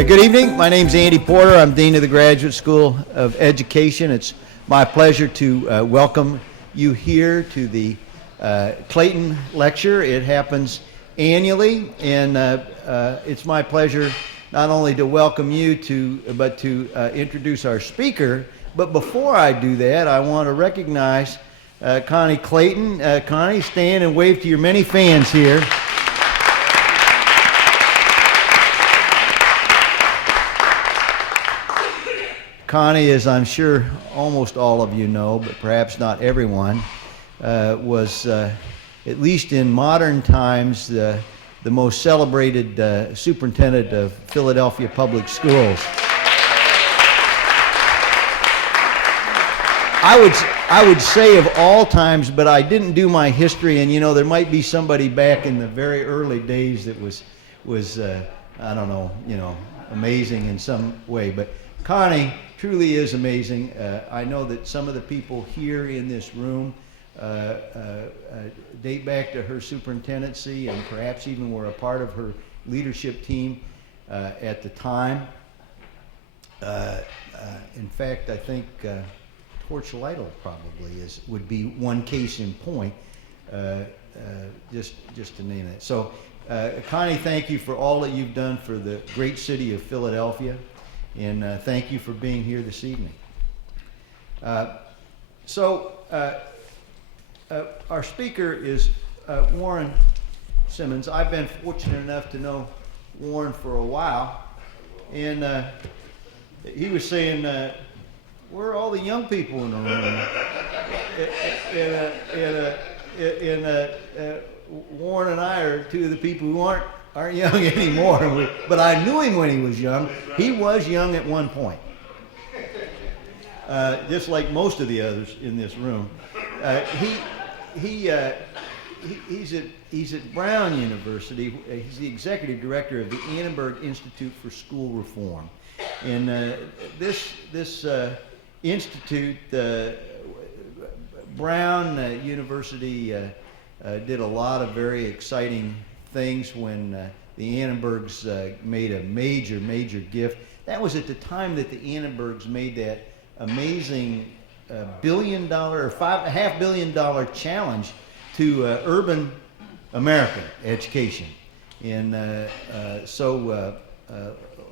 Good evening. My name's Andy Porter. I'm Dean of the Graduate School of Education. It's my pleasure to welcome you here to the Clayton Lecture. It happens annually, and it's my pleasure not only to welcome you but to introduce our speaker. But before I do that, I want to recognize Connie Clayton. Connie, stand and wave to your many fans here. Connie, as I'm sure almost all of you know, but perhaps not everyone, was, at least in modern times, the most celebrated superintendent of Philadelphia Public Schools. I would say of all times, but I didn't do my history, and there might be somebody back in the very early days that was I don't know, amazing in some way, but Connie truly is amazing. I know that some of the people here in this room date back to her superintendency and perhaps even were a part of her leadership team at the time. In fact, I think Torch Lytle probably would be one case in point, just to name it. So, Connie, thank you for all that you've done for the great city of Philadelphia. And thank you for being here this evening. Our speaker is Warren Simmons. I've been fortunate enough to know Warren for a while, and he was saying, where are all the young people in the room? And Warren and I are two of the people who aren't young anymore, but I knew him when he was young. He was young at one point, just like most of the others in this room. He's at Brown University. He's the executive director of the Annenberg Institute for School Reform, and this institute, Brown University, did a lot of very exciting things when the Annenbergs made a major gift. That was at the time that the Annenbergs made that amazing $1 billion or $5.5 billion challenge to urban American education. And so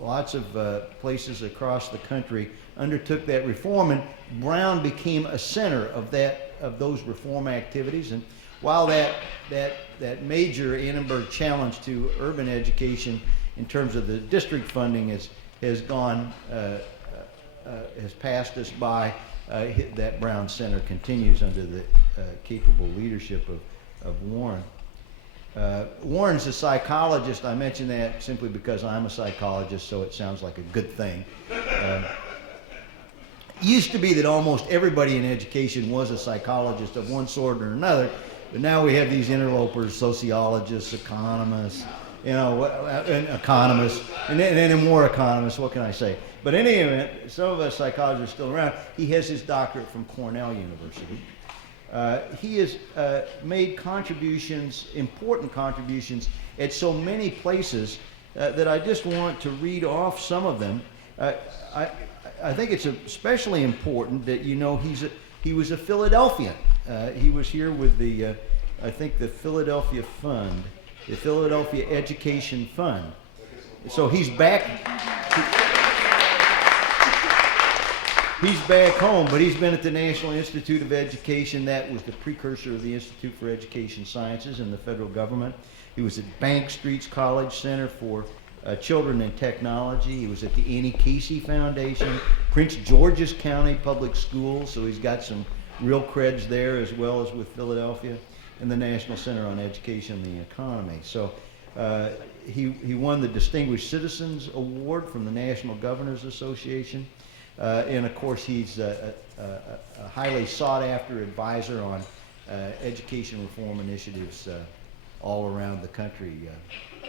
lots of places across the country undertook that reform, and Brown became a center of those reform activities. And while that major Annenberg challenge to urban education in terms of the district funding has passed us by, that Brown Center continues under the capable leadership of Warren. Warren's a psychologist. I mention that simply because I'm a psychologist, so it sounds like a good thing. It used to be that almost everybody in education was a psychologist of one sort or another. But now we have these interlopers, sociologists, economists, and economists, and then more economists, what can I say? But in any event, some of us psychologists are still around. He has his doctorate from Cornell University. He has made contributions, important contributions, at so many places that I just want to read off some of them. I think it's especially important that he was a Philadelphian. He was here with the Philadelphia Fund, the Philadelphia Education Fund. So he's back home, but he's been at the National Institute of Education. That was the precursor of the Institute for Education Sciences in the federal government. He was at Bank Street's College Center for Children and Technology. He was at the Annie Casey Foundation, Prince George's County Public Schools, so he's got some real creds there, as well as with Philadelphia, and the National Center on Education and the Economy. So he won the Distinguished Citizens Award from the National Governors Association, and of course he's a highly sought after advisor on education reform initiatives all around the country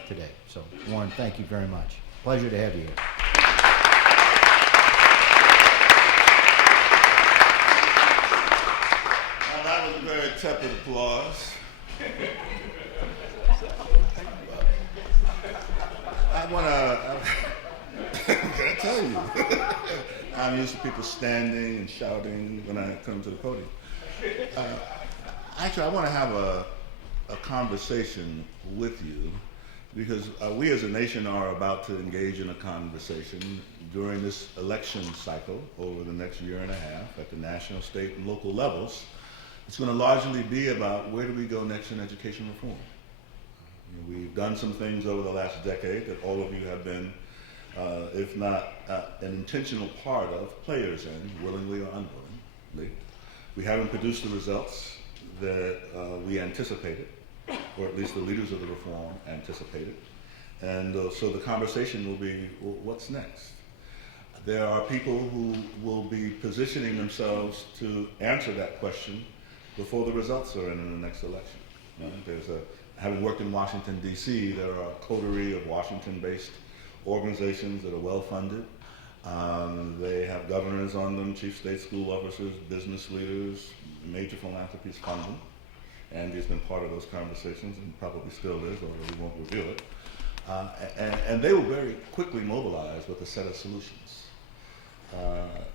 today. So Warren, thank you very much. Pleasure to have you here. That was a very tepid applause. I want to you. I'm used to people standing and shouting when I come to the podium. Actually, I want to have a conversation with you because we as a nation are about to engage in a conversation during this election cycle over the next year and a half at the national, state, and local levels. It's going to largely be about where do we go next in education reform. We've done some things over the last decade that all of you have been, if not an intentional part of, players in, willingly or unwillingly. We haven't produced the results that we anticipated, or at least the leaders of the reform anticipated. And so the conversation will be, well, what's next? There are people who will be positioning themselves to answer that question before the results are in the next election. Having worked in Washington, D.C., there are a coterie of Washington-based organizations that are well-funded. They have governors on them, chief state school officers, business leaders, major philanthropies fund them. Andy's been part of those conversations and probably still is, although we won't reveal it. And they will very quickly mobilize with a set of solutions.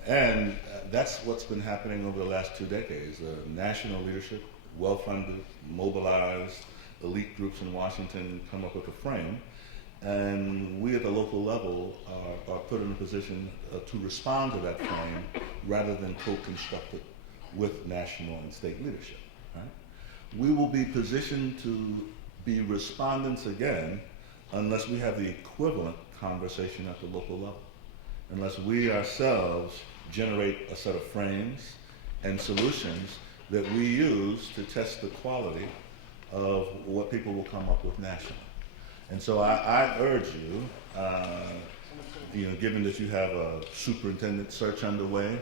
And that's what's been happening over the last 2 decades. National leadership, well-funded, mobilized, elite groups in Washington come up with a frame, and we at the local level are put in a position to respond to that frame rather than co-construct it with national and state leadership. Right? We will be positioned to be respondents again unless we have the equivalent conversation at the local level, unless we ourselves generate a set of frames and solutions that we use to test the quality of what people will come up with nationally. And so I urge you, given that you have a superintendent search underway,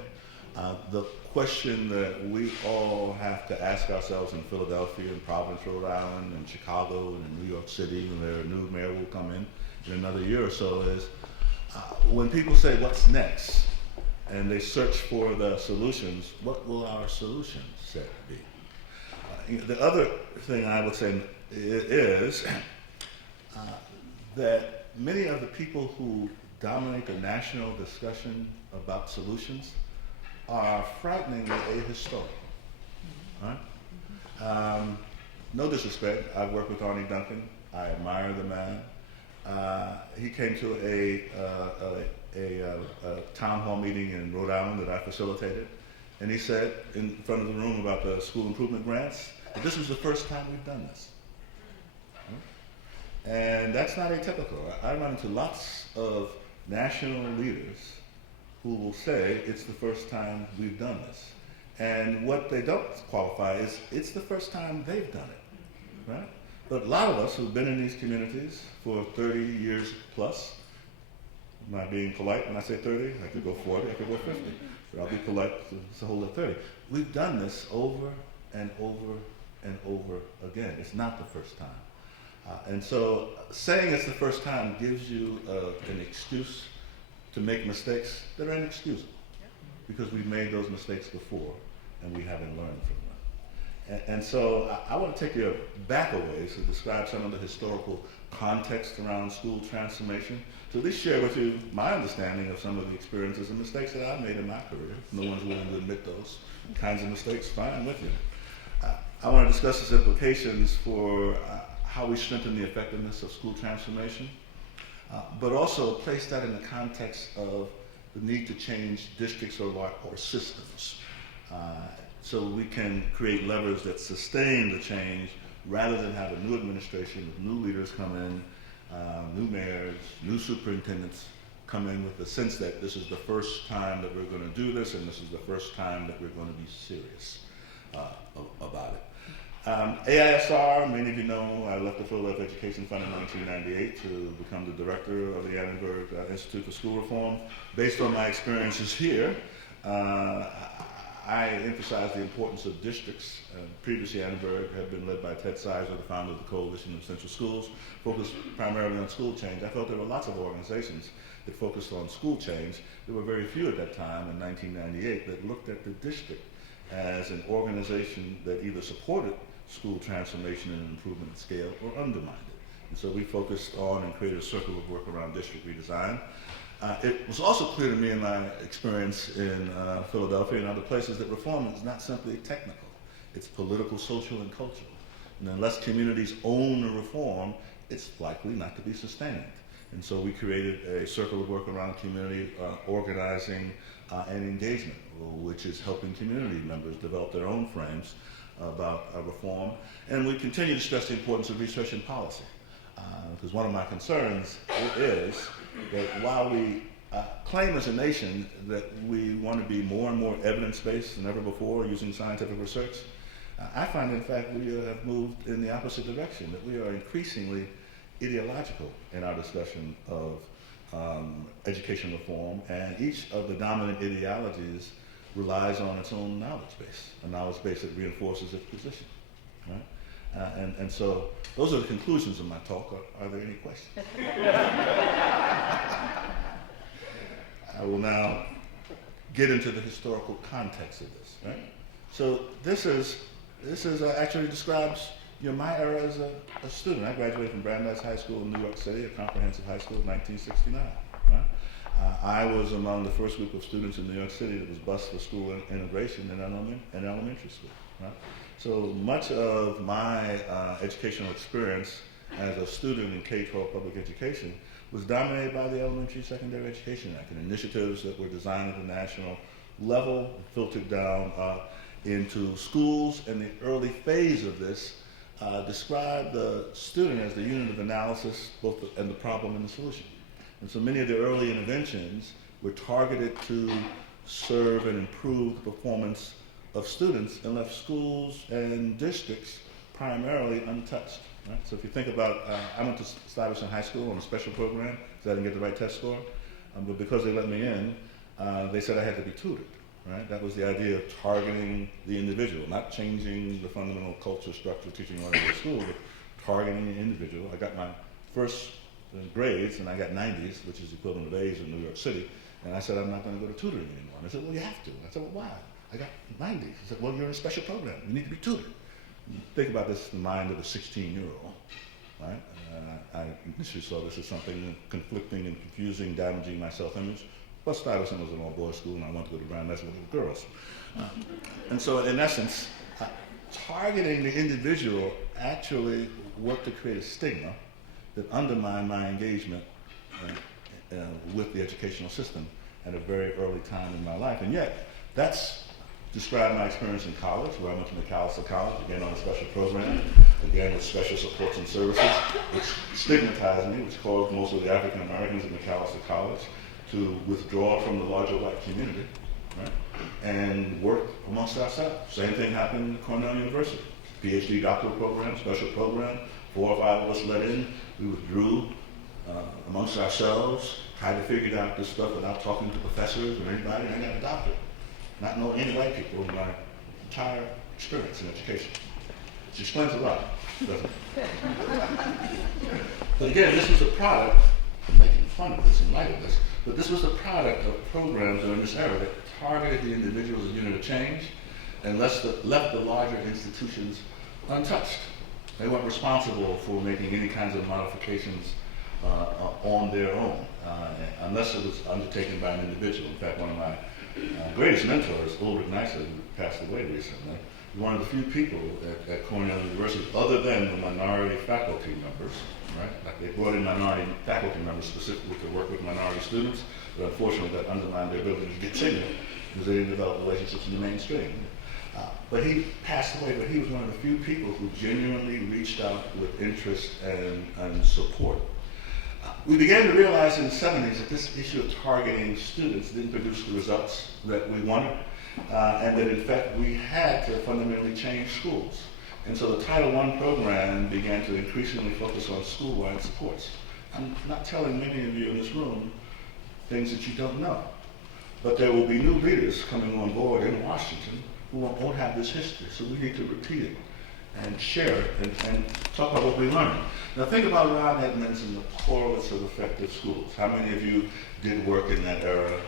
the question that we all have to ask ourselves in Philadelphia and Providence, Rhode Island, and Chicago, and in New York City, when their new mayor will come in another year or so, is when people say, what's next? And they search for the solutions, what will our solution set be? The other thing I would say is that many of the people who dominate the national discussion about solutions are frighteningly ahistorical. Right? No disrespect, I've worked with Arnie Duncan. I admire the man. He came to a town hall meeting in Rhode Island that I facilitated, and he said in front of the room about the school improvement grants that this was the first time we've done this. And that's not atypical. I run into lots of national leaders who will say it's the first time we've done this. And what they don't qualify is it's the first time they've done it, right? But a lot of us who've been in these communities for 30 years plus, I'm not being polite when I say 30, I could go 40, I could go 50, but I'll be polite, it's a whole lot 30. We've done this over and over and over again. It's not the first time. And so saying it's the first time gives you an excuse to make mistakes that are inexcusable because we've made those mistakes before and we haven't learned from them. And so I want to take you back a ways to describe some of the historical context around school transformation, to at least share with you my understanding of some of the experiences and mistakes that I've made in my career. No one's willing to admit those kinds of mistakes, fine with you. I want to discuss its implications for how we strengthen the effectiveness of school transformation, but also place that in the context of the need to change districts or systems so we can create levers that sustain the change rather than have a new administration with new leaders come in, new mayors, new superintendents come in with the sense that this is the first time that we're going to do this and this is the first time that we're going to be serious about it. AISR, many of you know, I left the Philadelphia Education Fund in 1998 to become the director of the Annenberg Institute for School Reform. Based on my experiences here, I emphasize the importance of districts. Previously, Annenberg had been led by Ted Sizer, the founder of the Coalition of Central Schools, focused primarily on school change. I felt there were lots of organizations that focused on school change. There were very few at that time in 1998 that looked at the district as an organization that either supported school transformation and improvement at scale or undermined it. And so we focused on and created a circle of work around district redesign. It was also clear to me in my experience in Philadelphia and other places that reform is not simply technical. It's political, social, and cultural. And unless communities own a reform, it's likely not to be sustained. And so we created a circle of work around community organizing and engagement, which is helping community members develop their own frames about reform. And we continue to stress the importance of research and policy. Because one of my concerns is that while we claim as a nation that we want to be more and more evidence-based than ever before using scientific research, I find, in fact, we have moved in the opposite direction, that we are increasingly ideological in our discussion of education reform, and each of the dominant ideologies relies on its own knowledge base, a knowledge base that reinforces its position. Right? And so those are the conclusions of my talk. Are there any questions? I will now get into the historical context of this. Right? So this actually describes my era as a student. I graduated from Brandeis High School in New York City, a comprehensive high school in 1969. Right? I was among the first group of students in New York City that was bused for school integration in elementary school. Right? So much of my educational experience as a student in K-12 public education was dominated by the Elementary Secondary Education Act and initiatives that were designed at the national level, filtered down into schools. And the early phase of this described the student as the unit of analysis, both and the problem and the solution. And so many of the early interventions were targeted to serve and improve the performance of students and left schools and districts primarily untouched. Right? So if you think about, I went to Stuyvesant High School on a special program because I didn't get the right test score, but because they let me in, they said I had to be tutored. Right? That was the idea of targeting the individual, not changing the fundamental culture, structure, teaching learning at school, but targeting the individual. I got my first grades and I got 90s, which is the equivalent of A's in New York City, and I said, I'm not going to go to tutoring anymore. And they said, well, you have to. I said, well, why? I got 90s. He said, well, you're in a special program. You need to be tutored. Think about this in the mind of a 16-year-old, right? I initially saw this as something conflicting and confusing, damaging my self-image. Plus, Stuyvesant was an all-boys school, and I wanted to go to Brandeis with the girls. And so, in essence, targeting the individual actually worked to create a stigma that undermined my engagement with the educational system at a very early time in my life. And yet, that's described my experience in college, where I went to McAllister College, again on a special program, again with special supports and services, which stigmatized me, which caused most of the African Americans at McAllister College to withdraw from the larger white community, right, and work amongst ourselves. Same thing happened at Cornell University. PhD doctoral program, special program, 4 or 5 of us let in. We withdrew amongst ourselves, tried to figure out this stuff without talking to professors or anybody, and I got a doctorate. Not knowing any white people in my entire experience in education. Which explains a lot, doesn't it? But again, this was a product, I'm making fun of this in light of this, but this was a product of programs during this era that targeted the individual as a unit of change and left the larger institutions untouched. They weren't responsible for making any kinds of modifications on their own, unless it was undertaken by an individual. In fact, one of my greatest mentors, Ulrich Neisser, who passed away recently, was one of the few people at Cornell University, other than the minority faculty members, right? Like they brought in minority faculty members specifically to work with minority students, but unfortunately that undermined their ability to get tenure because they didn't develop relationships in the mainstream. But he passed away, but he was one of the few people who genuinely reached out with interest and support. We began to realize in the 70s that this issue of targeting students didn't produce the results that we wanted, and that in fact we had to fundamentally change schools. And so the Title I program began to increasingly focus on school-wide supports. I'm not telling many of you in this room things that you don't know, but there will be new leaders coming on board in Washington who won't have this history, so we need to repeat it and share it and talk about what we learned. Now think about Ron Edmonds and the correlates of effective schools. How many of you did work in that era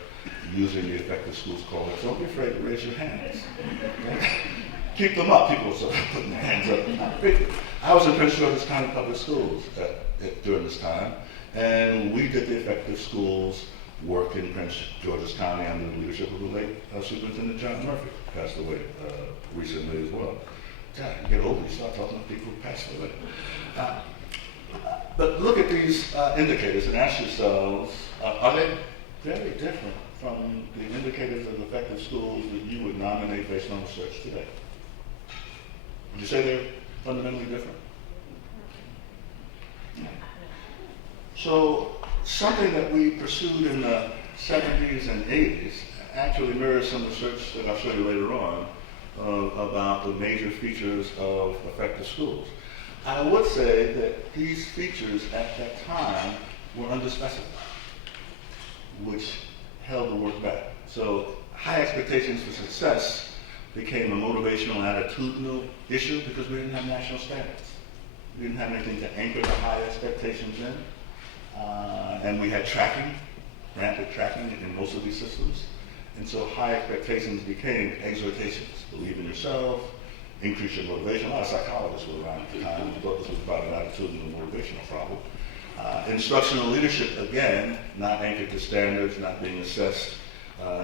using the effective schools correlates? Don't be afraid to raise your hands. Okay? Keep them up. People start putting their hands up. I was in Prince George's County Public Schools during this time, and we did the effective schools worked in Prince George's County under the leadership of the late Superintendent John Murphy, who passed away recently as well. God, you get older, you start talking to people who passed away. But look at these indicators and ask yourselves, are they very different from the indicators of effective schools that you would nominate based on research today? Would you say they're fundamentally different? So something that we pursued in the 70s and 80s actually mirrors some research that I'll show you later on about the major features of effective schools. I would say that these features at that time were underspecified, which held the work back. So high expectations for success became a motivational, attitudinal issue because we didn't have national standards. We didn't have anything to anchor the high expectations in. And we had tracking, rampant tracking in most of these systems. And so high expectations became exhortations. Believe in yourself, increase your motivation. A lot of psychologists were around at the time who thought this was about an attitudinal motivational problem. Instructional leadership, again, not anchored to standards, not being assessed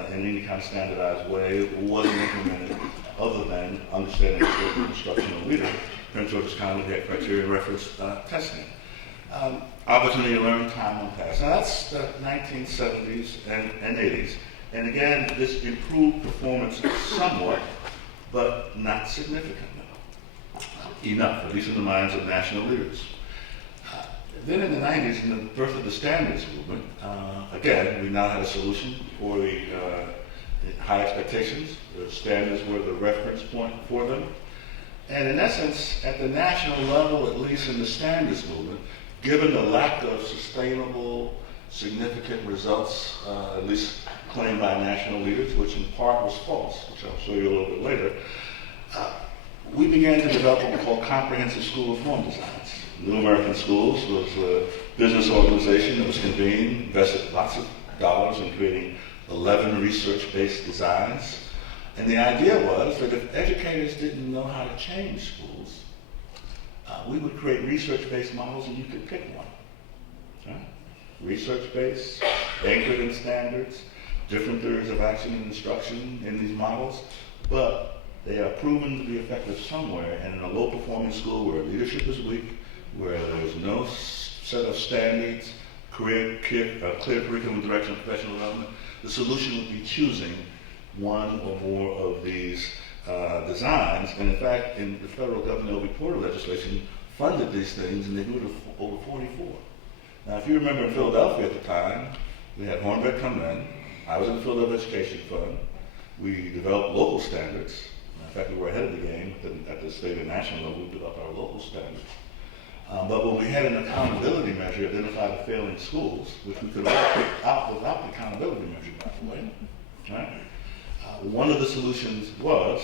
in any kind of standardized way, wasn't implemented other than understanding the scope of instructional leader. Prince George's County had criteria reference testing. Opportunity to learn, time on task. Now that's the 1970s and 80s. And again, this improved performance somewhat, but not significantly enough, at least in the minds of national leaders. Then in the 90s, in the birth of the standards movement, again, we now had a solution for the high expectations. The standards were the reference point for them. And in essence, at the national level, at least in the standards movement, given the lack of sustainable, significant results, at least claimed by national leaders, which in part was false, which I'll show you a little bit later, we began to develop what we call comprehensive school reform designs. New American Schools was a business organization that was convened, invested lots of dollars in creating 11 research-based designs. And the idea was that if educators didn't know how to change schools, we would create research-based models and you could pick one. Right? Research-based, anchored in standards, different theories of action and instruction in these models, but they are proven to be effective somewhere. And in a low-performing school where leadership is weak, where there's no set of standards, clear curriculum direction, professional development, the solution would be choosing one or more of these designs. And in fact, in the federal governmental reporter legislation, funded these things, and they grew to over 44. Now, if you remember in Philadelphia at the time, we had Hornbeck come in. I was in the Philadelphia Education Fund. We developed local standards. In fact, we were ahead of the game at the state and national level. We developed our local standards. But when we had an accountability measure, identified the failing schools, which we could all pick out without the accountability measure, by the way, right? One of the solutions was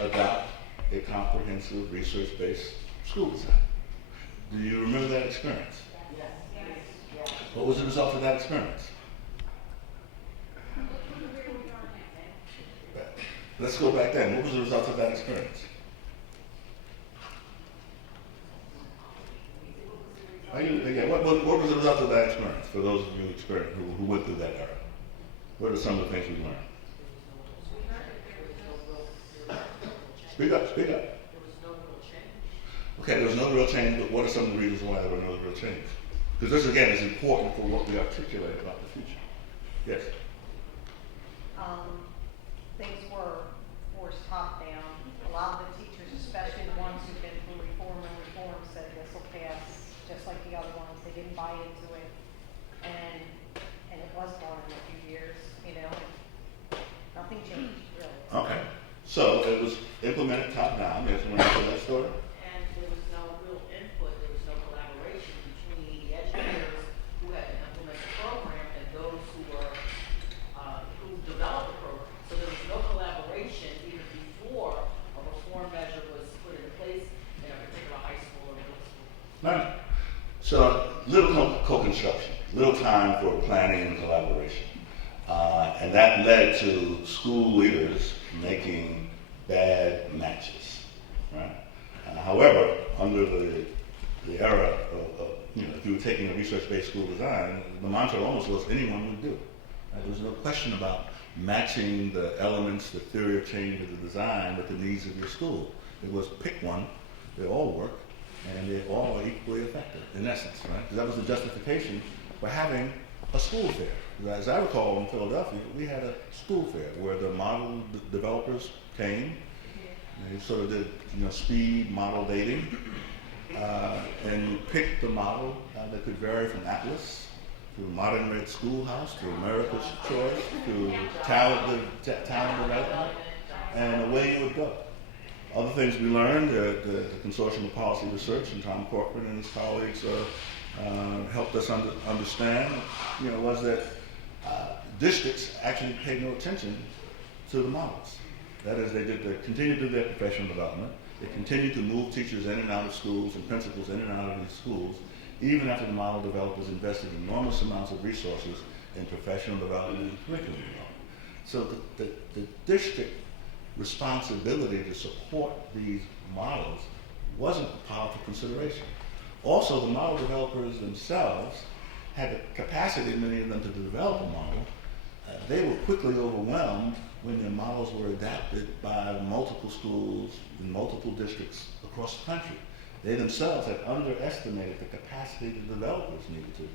adopt a comprehensive research-based school design. Do you remember that experience? Yes. What was the result of that experience? Let's go back then. What was the result of that experience? What was the result of that experience for those of you who went through that era? What are some of the things we learned? Speak up, speak up. There was no real change. Okay, there was no real change, but what are some of the reasons why there was no real change? Because this, again, is important for what we articulate about the future. Yes? Things were forced top down. A lot of the teachers, especially the ones who've been through reform, said this will pass just like the other ones. They didn't buy into it. And it was gone in a few years, nothing changed, really. Okay. So it was implemented top down. Yes, you want to tell that story? And there was no real input, there was no collaboration between the educators who had to implement the program and those who developed the program. So there was no collaboration even before a reform measure was put into place in a particular high school or middle school. Right. So little co-construction, little time for planning and collaboration. And that led to school leaders making bad matches, right? However, under the era of if you were taking a research-based school design, the mantra almost was anyone would do. Right? There was no question about matching the elements, the theory of change of the design with the needs of your school. It was pick one, they all work, and they all are equally effective, in essence, right? 'Cause that was the justification for having a school fair. As I recall in Philadelphia, we had a school fair where the model developers came. They sort of did, speed model dating, and you picked the model that could vary from Atlas to Modern Red Schoolhouse to America's Choice to talent development, and away you would go. Other things we learned, the Consortium of Policy Research and Tom Corcoran and his colleagues helped us understand, was that districts actually paid no attention to the models. That is, they continued to do their professional development. They continued to move teachers in and out of schools and principals in and out of these schools, even after the model developers invested enormous amounts of resources in professional development and curriculum development. So the district responsibility to support these models wasn't a powerful consideration. Also, the model developers themselves had the capacity, many of them, to develop a model. They were quickly overwhelmed when their models were adapted by multiple schools in multiple districts across the country. They themselves had underestimated the capacity the developers needed to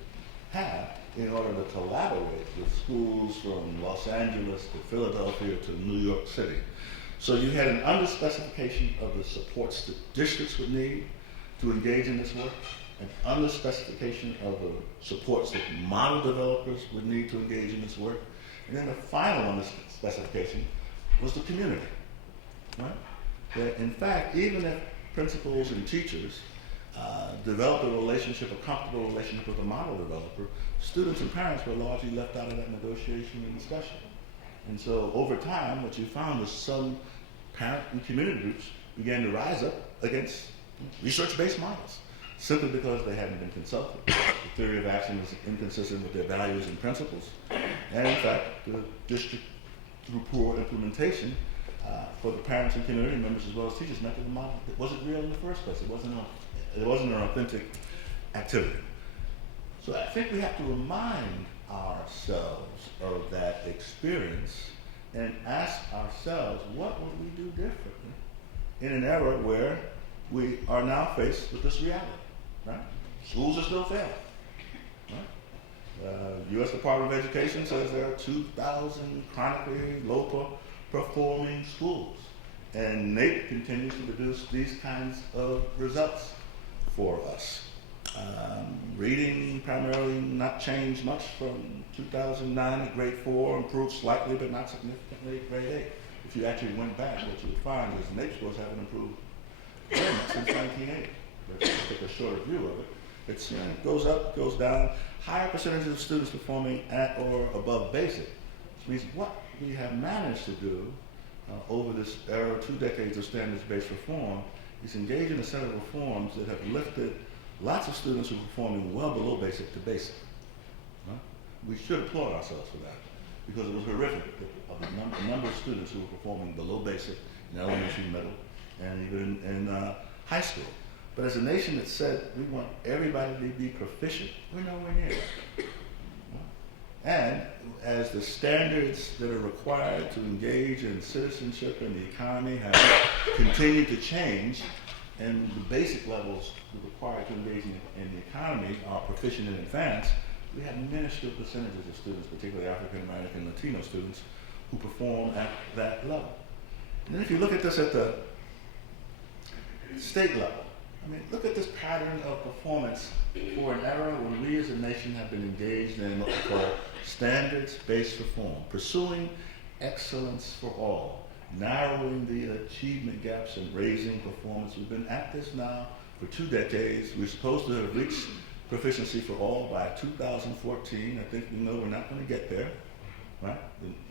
have in order to collaborate with schools from Los Angeles to Philadelphia to New York City. So you had an underspecification of the supports that districts would need to engage in this work, an underspecification of the supports that model developers would need to engage in this work, and then the final underspecification was the community, right? That in fact, even if principals and teachers developed a relationship, a comfortable relationship with a model developer, students and parents were largely left out of that negotiation and discussion. And so over time, what you found was some parent and community groups began to rise up against research-based models, simply because they hadn't been consulted. The theory of action was inconsistent with their values and principles. And in fact, the district, through poor implementation, for the parents and community members as well as teachers, meant that the model wasn't real in the first place. It wasn't an authentic activity. So I think we have to remind ourselves of that experience and ask ourselves, what would we do differently in an era where we are now faced with this reality, right? Schools are still failing, right? U.S. Department of Education says there are 2,000 chronically low performing schools, and NAEP continues to produce these kinds of results for us. Reading primarily not changed much from 2009 at grade 4, improved slightly but not significantly at grade 8. If you actually went back, what you would find is NAEP scores haven't improved very much since 1980. But if you take a shorter view of it, it goes up, goes down. Higher percentages of students performing at or above basic, which means what we have managed to do over this era, 2 decades of standards-based reform, is engage in a set of reforms that have lifted lots of students who are performing well below basic to basic. Right? We should applaud ourselves for that, because it was horrific of the number of students who were performing below basic in elementary, middle, and even in high school. But as a nation that said we want everybody to be proficient, we're nowhere near that. And as the standards that are required to engage in citizenship and the economy have continued to change, and the basic levels required to engage in the economy are proficient in advance, we have minuscule percentages of students, particularly African American, Latino students, who perform at that level. And then if you look at this at the state level, look at this pattern of performance for an era when we as a nation have been engaged in what we call standards-based reform, pursuing excellence for all, narrowing the achievement gaps and raising performance. We've been at this now for 2 decades. We're supposed to have reached proficiency for all by 2014. I think we know we're not going to get there. Right?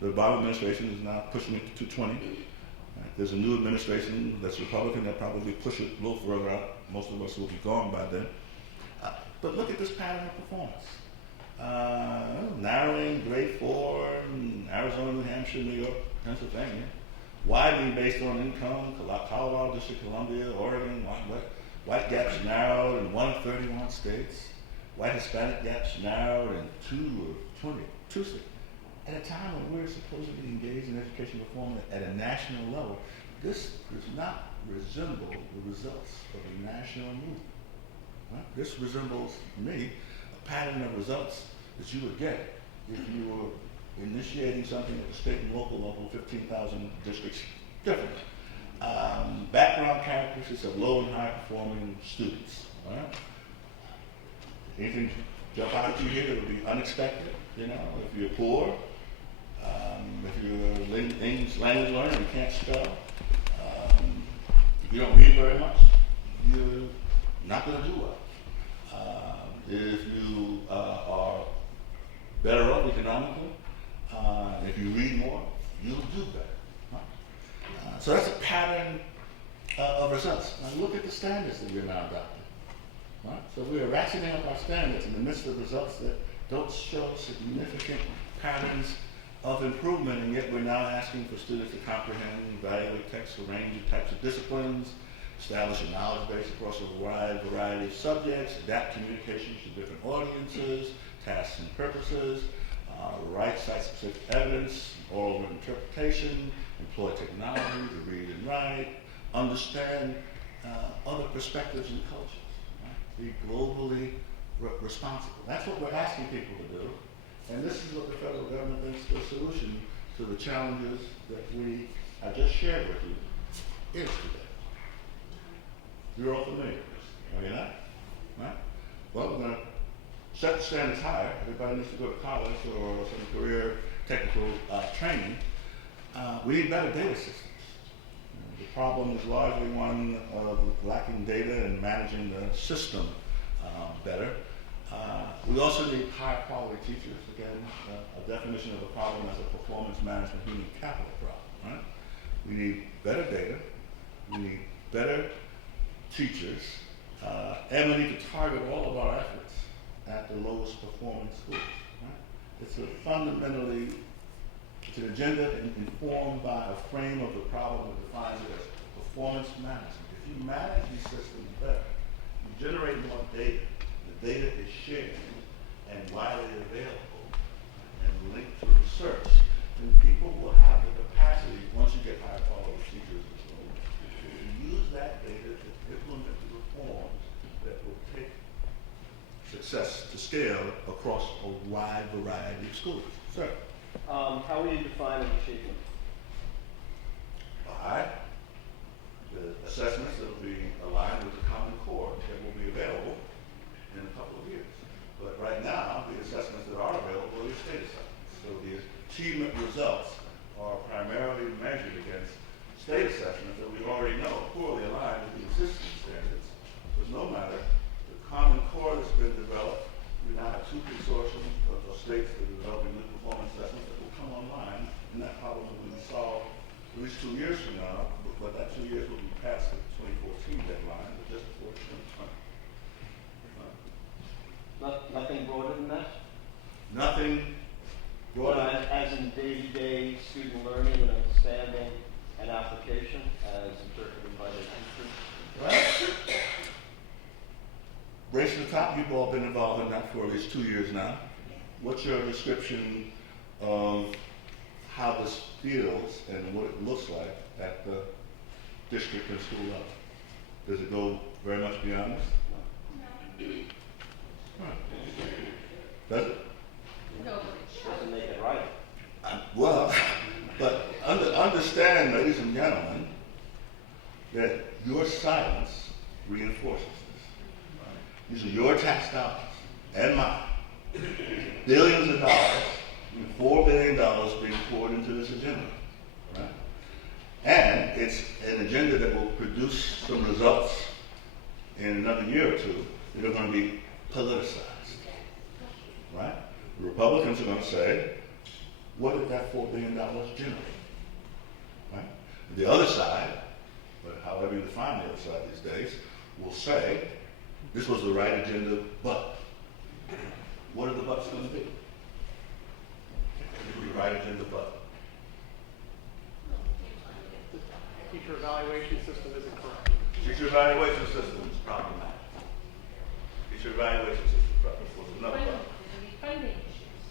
The Obama administration is now pushing it to 2020. Right? There's a new administration that's Republican that probably push it a little further out. Most of us will be gone by then. But look at this pattern of performance. Narrowing grade 4 in Arizona, New Hampshire, New York, Pennsylvania. Widely based on income, Colorado, District of Columbia, Oregon, white gaps narrowed in 1 of 31 states. White Hispanic gaps narrowed in 2 of 22 states. at a time when we're supposedly engaged in education reform at a national level, this does not resemble the results of a national movement. Right? This resembles, to me, a pattern of results that you would get if you were initiating something at the state and local level, 15,000 districts differently. Background characteristics of low and high performing students. Right? Anything jump out at you here that would be unexpected? You know, if you're poor, if you're an English language learner and can't spell, if you don't read very much, you're not going to do well. If you are better off economically, if you read more, you'll do better. Right? So that's a pattern of results. Now look at the standards that we're now adopting. Right? So we are ratcheting up our standards in the midst of results that don't show significant patterns of improvement, and yet we're now asking for students to comprehend, evaluate text, a range of types of disciplines, establish a knowledge base across a wide variety of subjects, adapt communications to different audiences, tasks and purposes, write site-specific evidence, oral interpretation, employ technology to read and write, understand other perspectives and cultures. Be globally responsible. That's what we're asking people to do. And this is what the federal government thinks the solution to the challenges that I just shared with you is today. You're all familiar with this, are you not? Right? Well, we're going to set the standards higher. Everybody needs to go to college or some career technical training. We need better data systems. The problem is largely one of lacking data and managing the system better. We also need higher quality teachers. Again, a definition of a problem as a performance management human capital problem. Right? We need better data. We need better teachers. And we need to target all of our efforts at the lowest performing schools. Right? It's an agenda informed by a frame of the problem that defines it as performance management. If you manage these systems better, you generate more data, the data is shared and widely available and linked to research, then people will have the capacity, once you get high quality teachers and so on, to use that data to implement the reforms that will take success to scale across a wide variety of schools. Sir? How will you define an achievement? By the assessments that will be aligned with the Common Core that will be available in a couple of years. But right now, the assessments that are available are state assessments. So the achievement results are primarily measured against state assessments that we already know poorly aligned with the existing standards. But no matter the Common Core that's been developed, we now have two consortiums of states that are developing new performance assessments that will come online, and that problem will be solved at least 2 years from now, but that 2 years will be past the 2014 deadline, but just before 2020. Nothing broader than that? Nothing broader. As in day-to-day student learning and understanding and application as interpreted by the teachers? Well, Race to the Top, you've all been involved in that for at least 2 years now. What's your description of how this feels and what it looks like at the district and school level? Does it go very much beyond this? Right. Does it? No, Doesn't make it right. Well, but understand, ladies and gentlemen, that your silence reinforces this. These are your tax dollars and mine. Billions of dollars, $4 billion being poured into this agenda. Right? And it's an agenda that will produce some results in another year or two that are going to be politicized. Right? The Republicans are going to say, what did that $4 billion generate? Right? The other side, but however you define the other side these days, will say, this was the right agenda, but what are the buts going to be? It was the right agenda, but. Teacher evaluation system isn't correct. Teacher evaluation system is problematic. Teacher evaluation system was another problem. funding issues.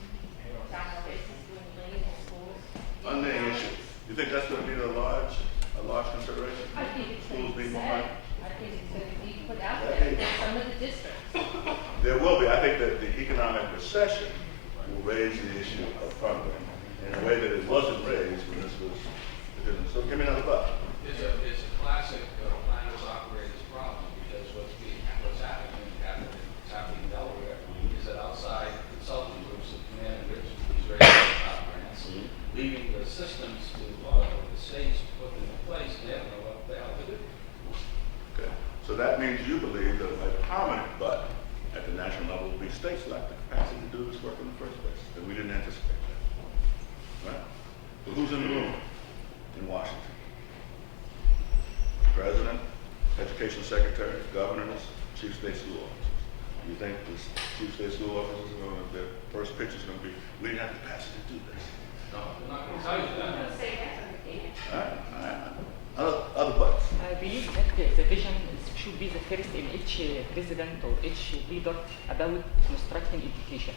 Tax bases dwindling, me another butt. It's a classic planners operators problem, because what's happening in Delaware is that outside consulting groups have come in and these very top grants, leaving the systems to the states to put them in place, and they don't know what the hell to do. Okay. So that means you believe that a prominent butt at the national level will be states lack the capacity to do this work in the first place, and we didn't anticipate that. Right? But who's in the room in Washington? President, Education Secretary, governors, Chief State School Officers. You think the Chief State School Officers are going to, their first pitch is going to be, we didn't have the capacity to do this. No, they're not going to tell you that. All right. Other butts. I believe that the vision should be the first in each president or each leader about constructing education.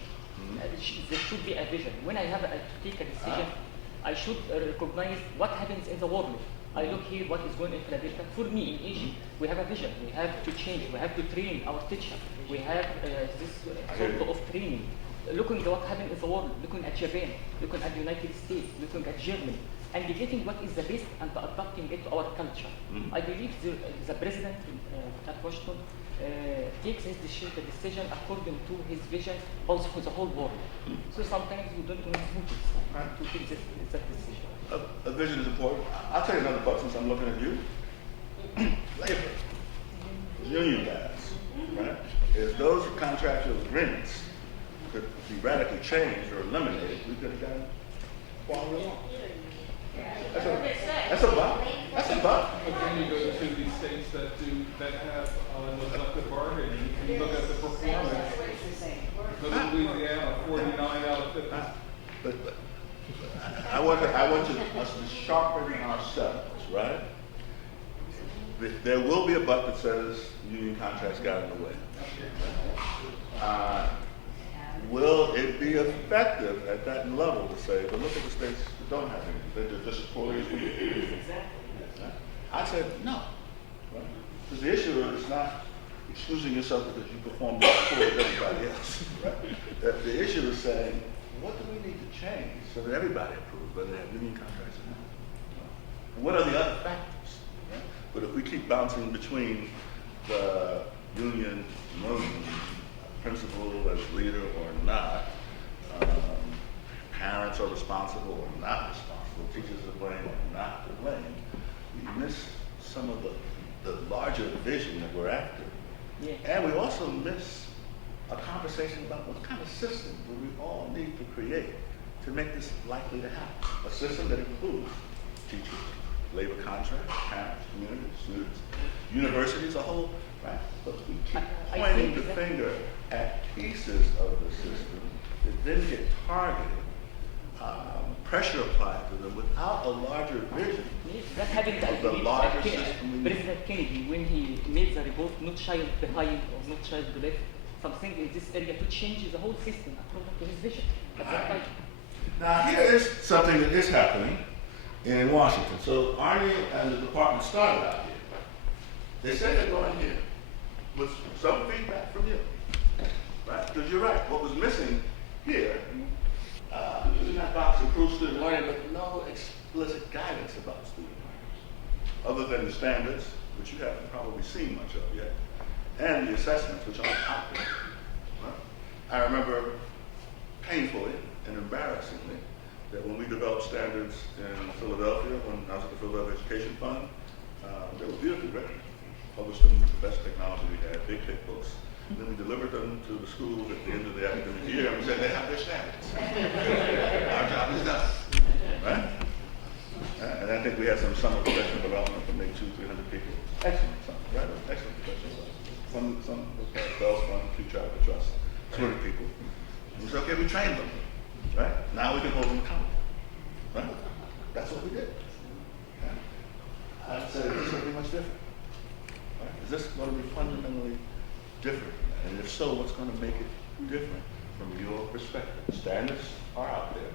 There should be a vision. When I have to take a decision, I should recognize what happens in the world. I look here what is going on in Philadelphia. For me, in Egypt, we have a vision. We have to change. We have to train our teacher. We have this sort of training. Looking at what happened in the world, looking at Japan, looking at the United States, looking at Germany, and getting what is the best and adapting it to our culture. I believe the president at Washington takes his decision according to his vision also for the whole world. So sometimes we don't know who to take that decision. A vision is important. I'll tell you another butt since I'm looking at you. Labor. Union guys, right? If those contractual agreements could be radically changed or eliminated, we could have gotten quality along. That's a butt. That's a butt. But then you go to the states that have collective bargaining, and you look at the performance. Look at Louisiana, 49 out of 50. But I want us to sharpen ourselves, right? There will be a butt that says union contracts got in the way. Will it be effective at that level to say, but look at the states that don't have any, they're just as poorly as we do? I said no. Right? Because the issue is not excusing yourself because you performed better than everybody else. Right? The issue is saying, what do we need to change so that everybody approves, whether they have union contracts or not? And what are the other factors? Right? But if we keep bouncing between the union, no union, principal as leader or not, parents are responsible or not responsible, teachers are blamed or not to blame, we miss some of the larger vision that we're after. Yeah. And we also miss a conversation about what kind of system do we all need to create to make this likely to happen. A system that includes teachers, labor contracts, parents, community, students, universities, a whole, right? But we keep pointing the finger at pieces of the system that then get targeted, pressure applied to them without a larger vision. Yes, that happened, I of the believe, larger at system we need. President Kennedy, when he made the report, No Child Behind or No Child Left, something in this area to change the whole system according to his vision. At that time. Now here is something that is happening in Washington. So Arnie and the department started out here. They said they're going here with some feedback from you, right? Because you're right, what was missing here is not box improved student learning, but no explicit guidance about student learning, other than the standards, which you haven't probably seen much of yet, and the assessments, which aren't out there. Right? I remember painfully and embarrassingly that when we developed standards in Philadelphia, when I was at the Philadelphia Education Fund, they were beautifully written, published them with the best technology we had, big thick books. And then we delivered them to the schools at the end of the academic year, and we said they have their standards. Our job is done, right? And I think we had some summer professional development from maybe 200-300 people. Excellent summer, right? Excellent professional development. Some was Bell's Fund, Future Child Trust, 200 people. And we said, okay, we trained them, right? Now we can hold them accountable, right? That's what we did. Okay? I said, this is going to be much different. Right? Is this going to be fundamentally different? And if so, what's going to make it different from your perspective? Standards are out there.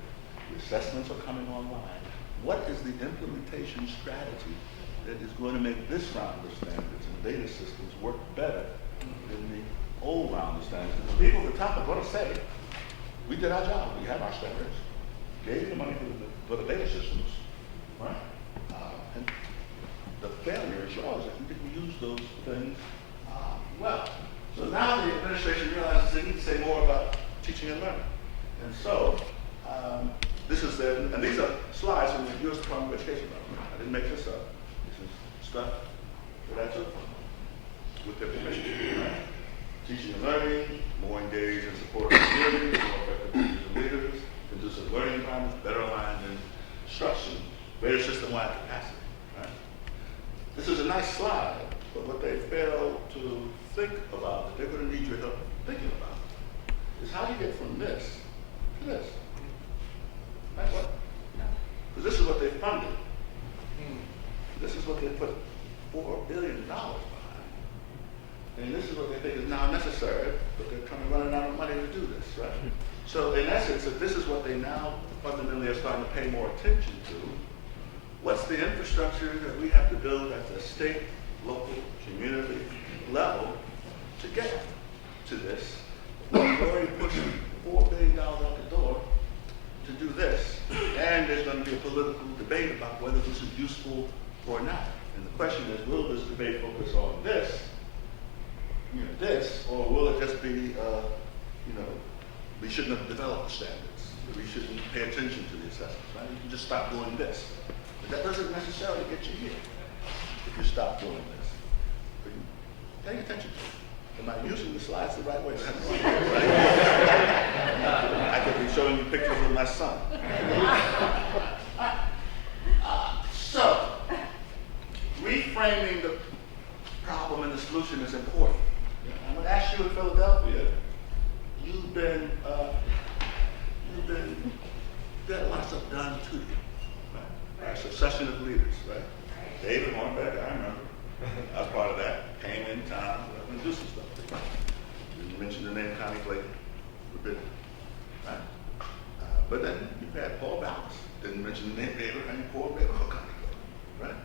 The assessments are coming online. What is the implementation strategy that is going to make this round of standards and data systems work better than the old round of standards? The people at the top are going to say, we did our job. We have our standards. Gave you the money for the data systems. Right? And slides from the U.S. Department of Education. I didn't make this up. This is stuff that I took with their permission. Right? Teaching and learning, more engaged and supportive communities, more effective teachers and leaders, conducive learning environments, better aligned instruction, greater system-wide capacity. Right? This is a nice slide, but what they fail to think about, that they're going to need your help thinking about, is how you get from this to this. Right? What? Because this is what they funded. This is what they put $4 billion behind. And this is what they think is now necessary, but they're kind of running out of money to do this, right? So in essence, if this is what they now fundamentally are starting to pay more attention to, what's the infrastructure that we have to build at the state, local, community level to get to this? We've already pushed $4 billion out the door to do this, and there's going to be a political debate about whether this is useful or not. And the question is, will this debate focus on this, or will it just be, we shouldn't have developed the standards, we shouldn't pay attention to the assessments, right? You can just stop doing this. But that doesn't necessarily get you here if you stop doing this. But you pay attention to it. Am I using the slides the right way? Right? I could be showing you pictures of my son. So, reframing the problem and the solution is important. I'm going to ask you in Philadelphia, you've been got lots of stuff done to you, right? A succession of leaders, right? David Hornbeck, I remember. I was part of that. Came in town, we're going to do some stuff. Didn't mention the name Connie Clayton, forbidden, right? But then you've had Paul Ballas. Didn't mention the name David, and Paul Baker or Connie Clayton, right?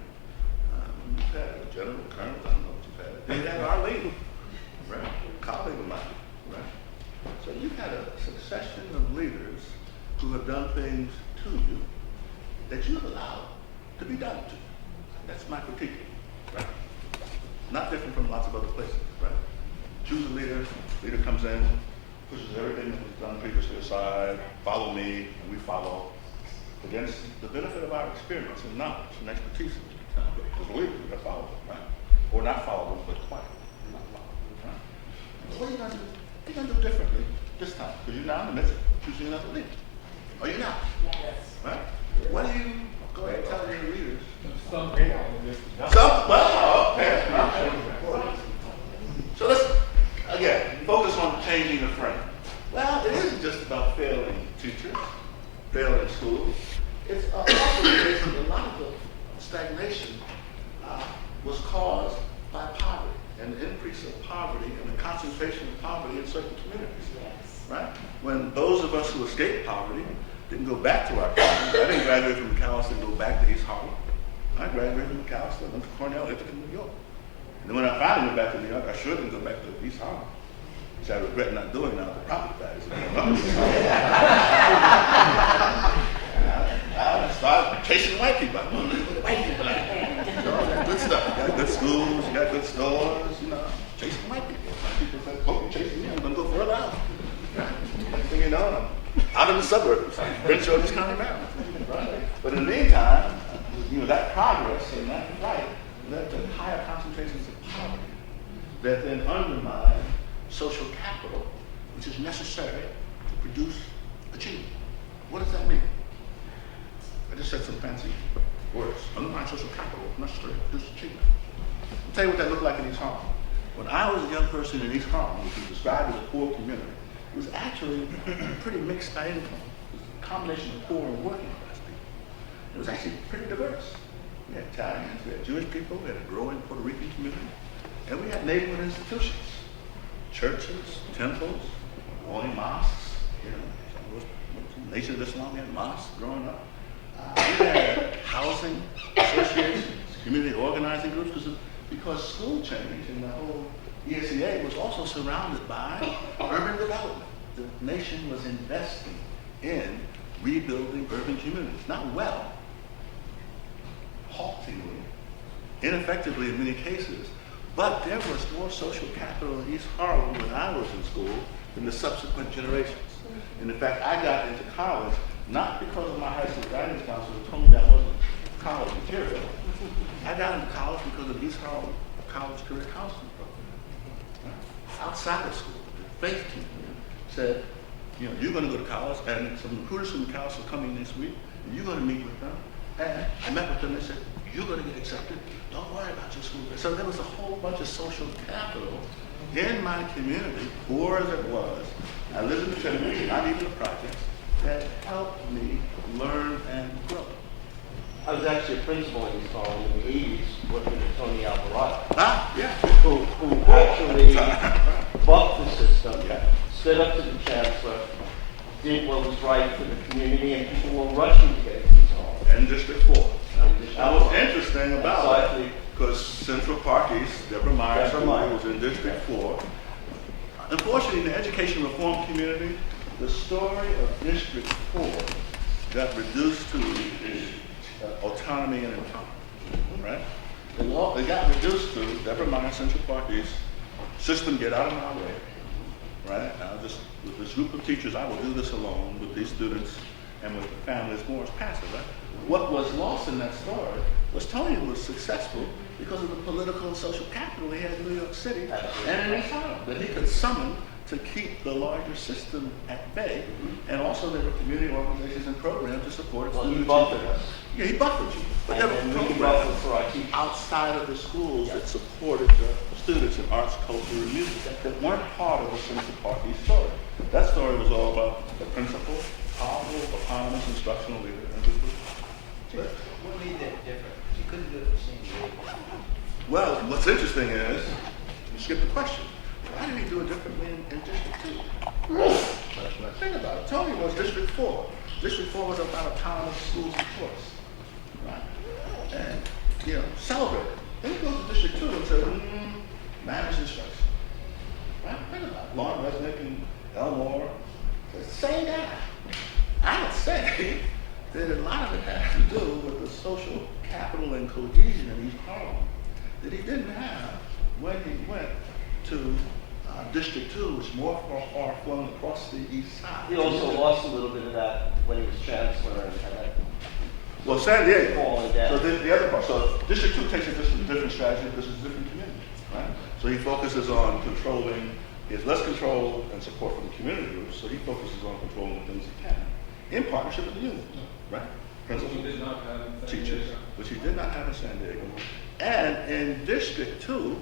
You've had a general, colonel, I don't know what you've had. Then you had Arlene, right? Colleague of mine, right? So you've had a succession of leaders who have done things to you that you've allowed to be done to you. That's my critique, right? Not different from lots of other places, right? Choose a leader comes in, pushes everything that was done previously aside, follow me, and we follow against the benefit of our experience and knowledge and expertise. As leaders, we gotta follow them, right? Or not follow them, but quiet. Not follow them, right? So what are you gonna do? What are you gonna do differently this time? Because you're now in the midst of choosing another leader. Are you not? Yes. Right? What do you go ahead and tell your leaders? Some people in this. Well, okay. So let's, again, focus on changing the frame. Well, it isn't just about failing teachers, failing schools. It's also the case that a lot of the stagnation was caused by poverty and the increase of poverty and the concentration of poverty in certain communities. Yes. Right? When those of us who escaped poverty didn't go back to our communities. I didn't graduate from Macalester and go back to East Harlem. I graduated from Macalester, went to Cornell, Ithaca, New York. And then when I finally went back to New York, I sure didn't go back to East Harlem, which I regret not doing now the property values. I started chasing white people. I want to live with the white people. You know, that's good stuff. You got good schools, you got good stores, chasing white people. White people said, oh, chasing me, I'm going to go further out. Next thing you know, I'm out in the suburbs, Prince George's County, Maryland. Right? But in the meantime, that progress and that flight led to higher concentrations of poverty that then undermine social capital, which is necessary to produce achievement. What does that mean? I just said some fancy words. Undermine social capital, necessary to produce achievement. I'll tell you what that looked like in East Harlem. When I was a young person in East Harlem, which was described as a poor community, it was actually pretty mixed by income. It was a combination of poor and working class people. It was actually pretty diverse. We had Italians, we had Jewish people, we had a growing Puerto Rican community, and we had neighborhood institutions, churches, temples, growing mosques. Nation of Islam, we had mosques growing up. We had housing associations, community organizing groups, because school change and the whole ESEA was also surrounded by urban development. The nation was investing in rebuilding urban communities, not well, haltingly, ineffectively in many cases, but there was more social capital in East Harlem when I was in school than the subsequent generations. And in fact, I got into college not because of my high school guidance counselor who told me that wasn't college material. I got into college because of East Harlem College Career Counseling Program. Right? Outside of school, the faith team said, you know, you're going to go to college, and some recruiters from the college are coming next week, and you're going to meet with them. And I met with them, and they said, you're going to get accepted. Don't worry about your school. So there was a whole bunch of social capital in my community, poor as it was. I lived in the tenement, not even the projects, that helped me learn and grow. I was actually a principal in East Harlem in the 80s, working with Tony Alvarado, Yeah. who actually bucked the system, stood up to the chancellor, did what was right for the community, and people were rushing to get to East Harlem. And District 4. And District That was 4. interesting about Exactly. it, because Central Park East, Deborah Myers Deborah School Myers. was in District 4. Unfortunately, in the education reform community, the story of District 4 got reduced to autonomy and empowerment, right? It got reduced to Deborah Myers, Central Park East, system, get out of my way, right? I'll just, with this group of teachers, I will do this alone with these students and with the families more as passive, right? What was lost in that story was Tony was successful because of the political and social capital he had in New York City and in East Harlem that he could summon to keep the larger system at bay. And also there were community organizations and programs to support Well, he students. buffered us. Yeah, he buffered you. But there And were we programs buffered for our teachers. outside of the schools that supported the students in arts, culture, and music that weren't part of the Central Park East story. That story was all about the principal, powerful, autonomous instructional leader, and we were. What made that different? You couldn't do it the same way. Well, what's interesting is, you skip the question. Why did he do it differently in District 2? Think about it. Tony was District 4. District 4 was about autonomous schools of choice. Right? And, you know, celebrate it. Then he goes to District 2 and says, managed instruction. Right? Think about it. Lauren Resnick and Elmore, the same guy. I would say that a lot of it has to do with the social capital and cohesion in East Harlem that he didn't have when he went to District 2, which more far-flung across the east side. He also lost a little bit of that when he was chancellor and that. Well, San Diego. Falling down. So the other part. So District 2 takes a different strategy because it's a different community, right? So he focuses on controlling. He has less control and support from the community groups. So he focuses on controlling the things he can, in partnership with the union, right? Principals, He did not have in San teachers, Diego. which he did not have in San Diego. And in District 2,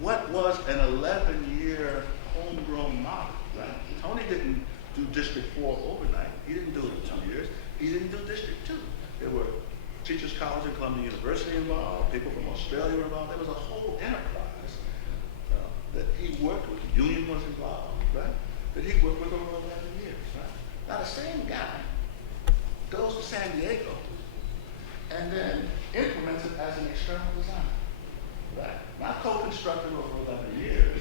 what was an 11-year homegrown model, right? Tony didn't do District 4 overnight. He didn't do it in 2 years. He didn't do District 2. There were Teachers College and Columbia University involved, people from Australia were involved. There was a whole enterprise that he worked with. The union was involved, right? That he worked with over 11 years, right? Now the same guy goes to San Diego and then implements it as an external design, right? Not co-constructed over 11 years,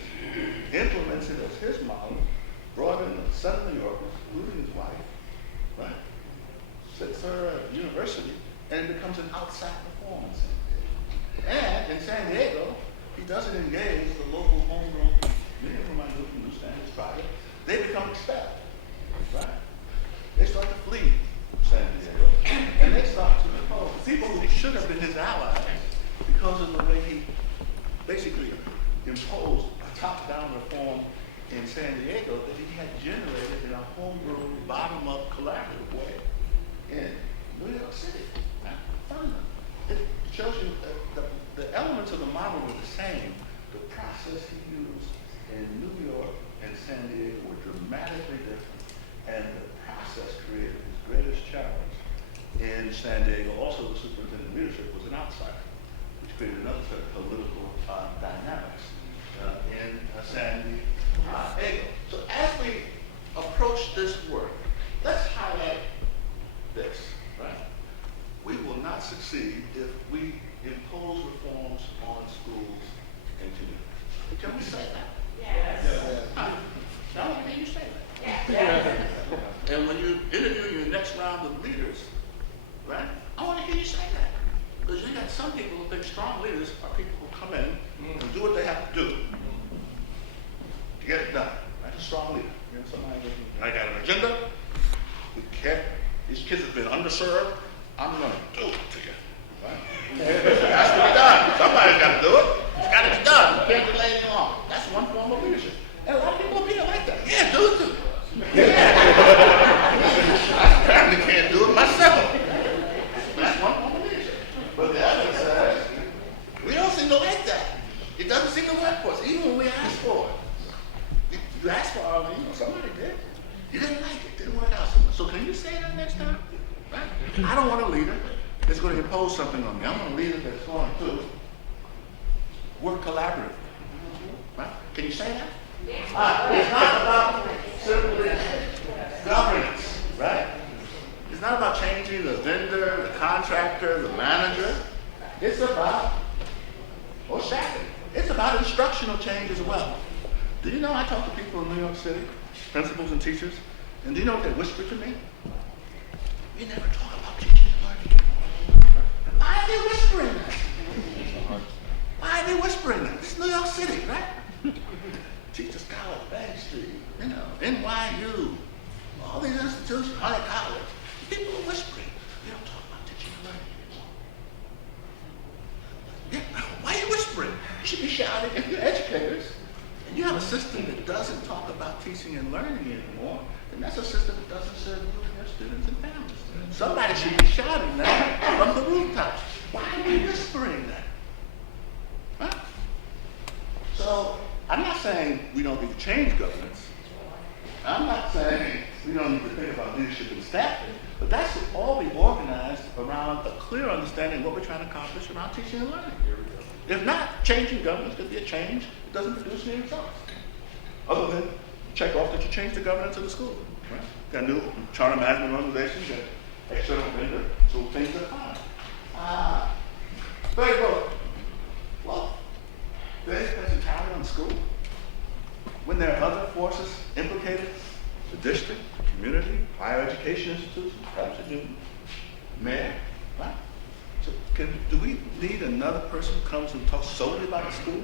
implements it as his model, brought in a set of New Yorkers, including his wife, right? Sits her at university, and it becomes an outside performance. And in San Diego, he doesn't engage the local homegrown people. Many of them I knew from New Standards Project, they become expelled, right? They start to flee San Diego, and they start to oppose people who should have been his allies because of the way he basically imposed a top-down reform in San Diego that he had generated in a homegrown, bottom-up, collaborative way in New York City. It shows you that the elements of the model were the same. The process he used in New York and San Diego were dramatically different, and the process created his greatest challenge in San Diego. Also, the superintendent leadership was an outsider, which created another set of political dynamics in San Diego. So as we approach this work, let's highlight this, right? We will not succeed if we impose reforms on schools and communities. Can we say that? Yes. Now, let me hear you say that. And when you interview your next round of leaders, right, I want to hear you say that. Because you got some people who think strong leaders are people who come in and do what they have to do to get it done. That's a strong leader. You know, somebody, I got an agenda. We can't I'm gonna do it to you. Right? It has to be done. Somebody's got to do it. It's got to be done. You can't delay any longer. That's one form of leadership. And a lot of people are being like that. Yeah, do it to me. Yeah. I apparently can't do it myself. That's one form of leadership. But the other says, we don't seem to like that. It doesn't seem to work for us, even when we ask for it. You asked for it, somebody did. You didn't like it. It didn't work out so much. So can you say that next time? Right? I don't want a leader that's going to impose something on me. I want a leader that's going to work collaboratively. Right? Can you say that? It's not about simply governance, right? It's not about changing the vendor, the contractor, the manager. It's about, or second, it's about instructional change as well. Do you know I talk to people in New York City, principals and teachers, and do you know what they whisper to me? We never talk about teaching and learning anymore. Why are they whispering that? Why are they whispering that? This is New York City, right? Teachers College, Bank Street, NYU, all these institutions, Harvard College. People are whispering. We don't talk about teaching and learning anymore. Yeah, why are you whispering? You should be shouting. If you're educators, and you have a system that doesn't talk about teaching and learning anymore, then that's a system that doesn't serve you and your students and families. Somebody should be shouting that from the rooftops. Why are we whispering that? Huh? So, I'm not saying we don't need to change governance. I'm not saying we don't need to think about leadership and staffing, but that should all be organized around a clear understanding of what we're trying to accomplish around teaching and learning. If not, changing governance could be a change. It doesn't produce any results. Other than check off that you changed the governance of the school. Right? Got new charter management organizations, got external vendor, so things are fine. Very good. Well, the education entirely on the school. When there are other forces implicated, the district, the community, higher education institutions, perhaps a new mayor, right? So do we need another person who comes and talks solely about the school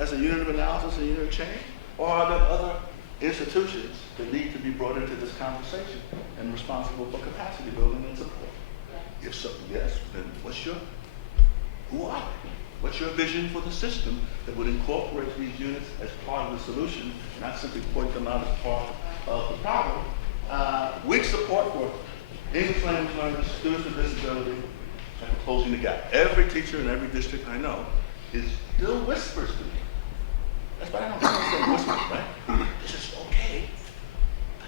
as a unit of analysis, a unit of change? Or are there other institutions that need to be brought into this conversation and responsible for capacity building and support? If so, yes, then who are they? What's your vision for the system that would incorporate these units as part of the solution, not simply point them out as part of the problem? Weak support for English language learners, students with disability, and closing the gap. Every teacher in every district I know still whispers to me. That's why I don't say whispers, right? This is okay,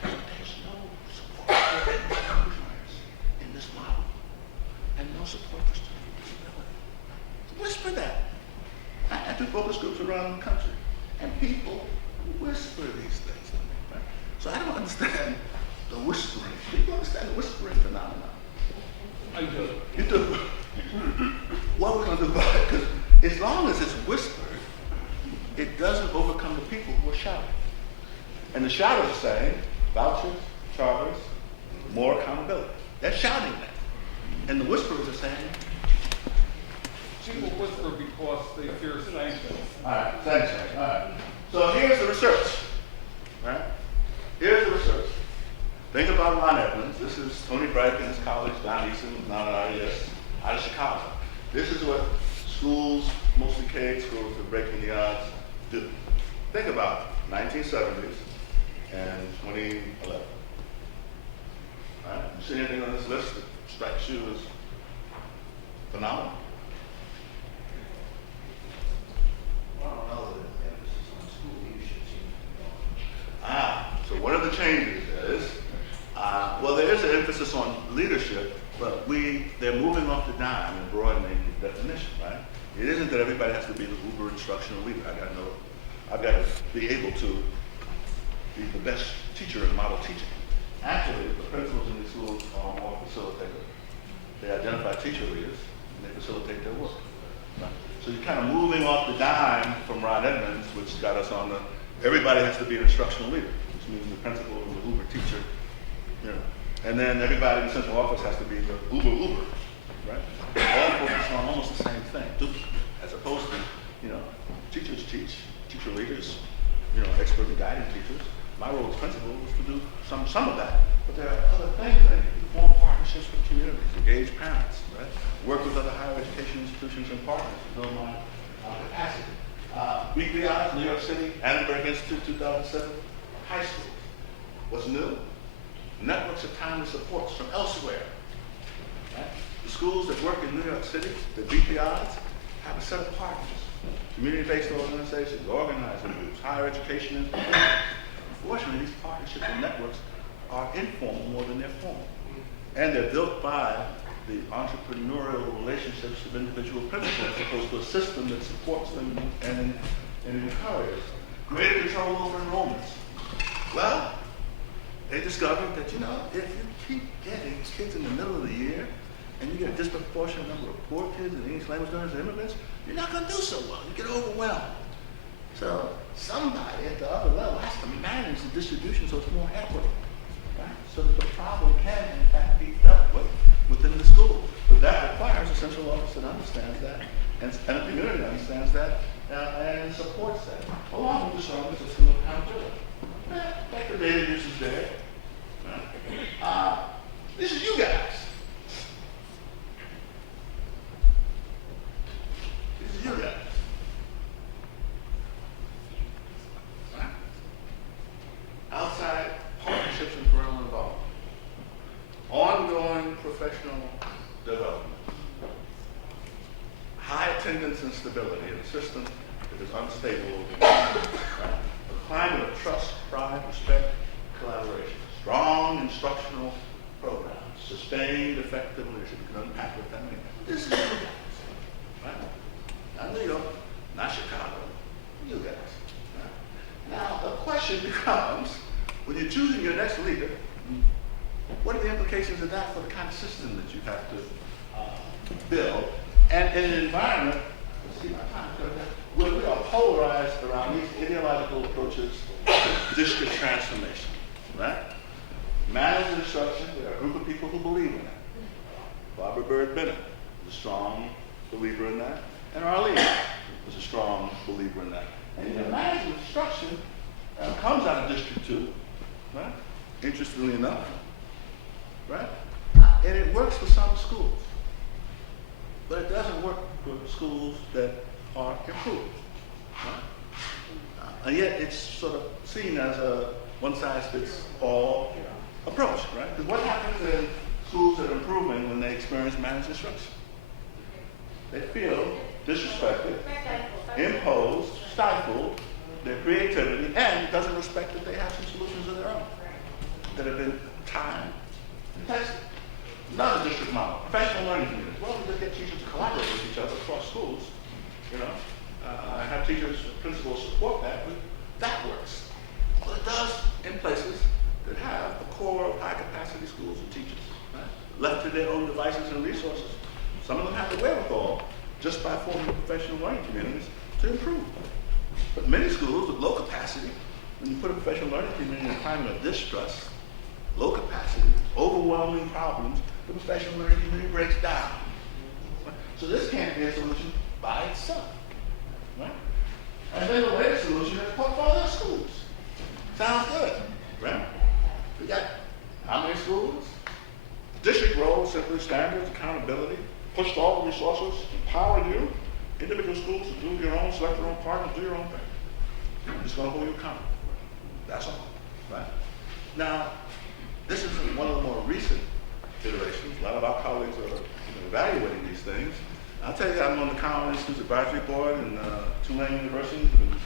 but there's no support for English language learners in this model, and no support for students with disability. Whisper that. I do focus groups around the country, and people whisper these things to me, right? So I don't understand the whispering. Do you understand the whispering phenomenon? I do. You do. What are we going to do about it? Because as long as it's whispered, it doesn't overcome the people who are shouting. And the shouters are saying, vouchers, charters, more accountability. They're shouting that. And the whisperers are saying, People whisper because they fear sanctions. all right, thanks. All right. So here's the research. Right? Here's the research. Think about Ron Edmonds. This is Tony Brackens College, Don Easton, not an RES, out of Chicago. This is what schools, mostly K schools, that are breaking the odds, do. Think about 1970s and 2011. All right? You see anything on this list that strikes you as phenomenal? I don't know that the emphasis on school leadership seems to be gone. So one of the changes is, well, there is an emphasis on leadership, but they're moving off the dime and broadening the definition, right? It isn't that everybody has to be the uber instructional leader. I've got to be able to be the best teacher in model teaching. Actually, the principals in these schools are more facilitators. They identify teacher leaders and they facilitate their work. Right? So you're kind of moving off the dime from Ron Edmonds, which got us on everybody has to be an instructional leader, which means the principal and the uber teacher, and then everybody in the central office has to be the uber, right? All focused on almost the same thing, as opposed to, teachers teach, teacher leaders, expert in guiding teachers. My role as principal was to do some of that, but there are other things that form partnerships with communities, engage parents. work with other higher education institutions and partners to build my capacity. Weekly Eyes, New York City, Annenberg Institute, 2007, high schools. What's new? Networks of timely supports from elsewhere. Right? The schools that work in New York City, the BPIs, have a set of partners, community-based organizations, organizing groups, higher education institutions. Unfortunately, these partnerships and networks are informal more than they're formal. And they're built by the entrepreneurial relationships of individual principals as opposed to a system that supports them and encourages greater control over enrollments. Well, they discovered that, you know, if you keep getting kids in the middle of the year and you get a disproportionate number of poor kids and English language learners and immigrants, you're not going to do so well. You get overwhelmed. So somebody at the other level has to manage the distribution so it's more equitable, right? So that the problem can, in fact, be dealt with within the school. But that requires a central office that understands that, and a community that understands that, and supports that, along with the stronger system of accountability. Like the data use is there. Right? This is you guys. This is you guys. Right? Outside partnerships and parental involvement. Ongoing professional development. High attendance and stability in a system that is unstable. Right? A climate of trust, pride, respect, collaboration. Strong instructional programs. Sustained, effective leadership. You can unpack what that means. This is you guys. Right? Not New York, not Chicago. You guys. Right? Now, the question becomes, when you're choosing your next leader, what are the implications of that for the kind of system that you have to build? And in an environment, let's see my time, where we are polarized around these ideological approaches to district transformation, right? Managed instruction, there are a group of people who believe in that. Barbara Bird Bennett is a strong believer in that, and Arlene is a strong believer in that. And managed instruction comes out of District 2, right? Interestingly enough, right? And it works for some schools, but it doesn't work for schools that are improved, right? And yet it's sort of seen as a one-size-fits-all approach, right? Because what happens in schools that are improving when they experience managed instruction? They feel disrespected, imposed, stifled, their creativity, and it doesn't respect that they have some solutions of their own that have been timed and tested. Another district model, professional learning communities. Well, we just get teachers to collaborate with each other across schools, you know. Have teachers, principals support that, but that works. Well, it does in places that have a core of high-capacity schools and teachers, right? Left to their own devices and resources. Some of them have the wherewithal, just by forming professional learning communities, to improve. But many schools with low capacity, when you put a professional learning community in a climate of distrust, low capacity, overwhelming problems, the professional learning community breaks down. So this can't be a solution by itself, right? And then the latest solution is portfolio schools. Sounds good, right? We got how many schools? District role, simply standards, accountability, pushed all the resources, empower you, individual schools to do your own, select your own partners, do your own thing. I'm just going to hold you accountable. That's all, right? Now, this is one of the more recent iterations. A lot of our colleagues are evaluating these things. I'll tell you, I'm on the Common Institute's advisory board in Tulane University. We've been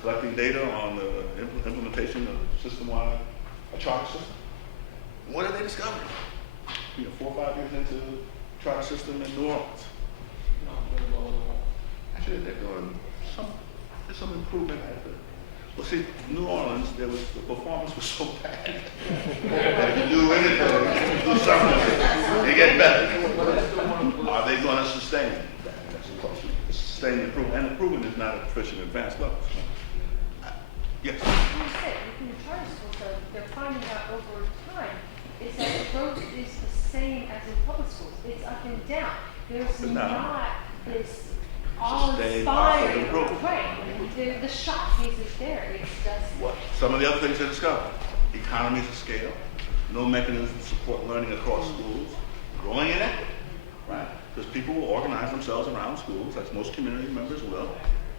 collecting data on the implementation of system-wide a charter system. And what are they discovering? 4 or 5 years into the charter system in New Orleans. Actually, they're doing there's some improvement at the. Well, see, New Orleans, the performance was so bad. If you do anything, do something, they get better. Are they going to sustain it? That's the question. Sustain the improvement. And improvement is not at proficient advanced levels. Yes? Like you said, within the charter schools, they're finding out over time is that the growth is the same as in public schools. It's up and down. There's not this all-inspiring, improvement. Right. The shock piece is there. It's just What? Some of the other things they discovered. Economies of scale, no mechanism to support learning across schools, growing inequity, right? Because people will organize themselves around schools, as most community members will,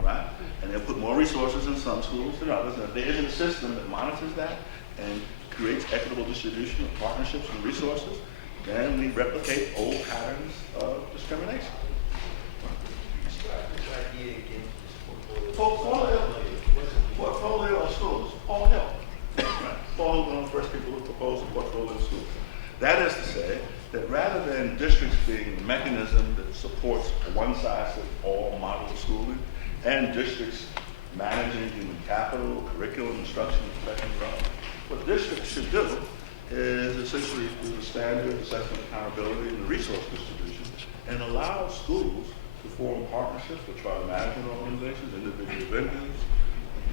right? And they'll put more resources in some schools than others. And if there isn't a system that monitors that and creates equitable distribution of partnerships and resources, then we replicate old patterns of discrimination. Portfolio of schools, Paul Hill. Right. Paul was one of the first people who proposed a portfolio of schools. That is to say that rather than districts being a mechanism that supports a one-size-fits-all model of schooling, and districts managing human capital, curriculum, instruction, and professional development, what districts should do is essentially do the standard assessment accountability and the resource distribution and allow schools to form partnerships with trial management organizations, individual vendors.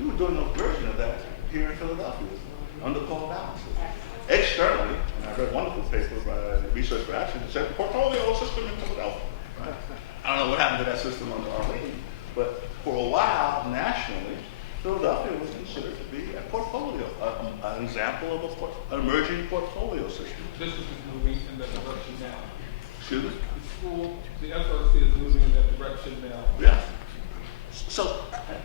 We were doing a version of that here in Philadelphia under Paul Balance. Externally, and I read a wonderful paper by Research for Action that said the portfolio system in Philadelphia. Right? I don't know what happened to that system under Arlene, but for a while, nationally, Philadelphia was considered to be a portfolio, an example of an emerging portfolio system. This is moving in that direction now. Excuse me? The FRC is moving in that direction now. Yeah. So,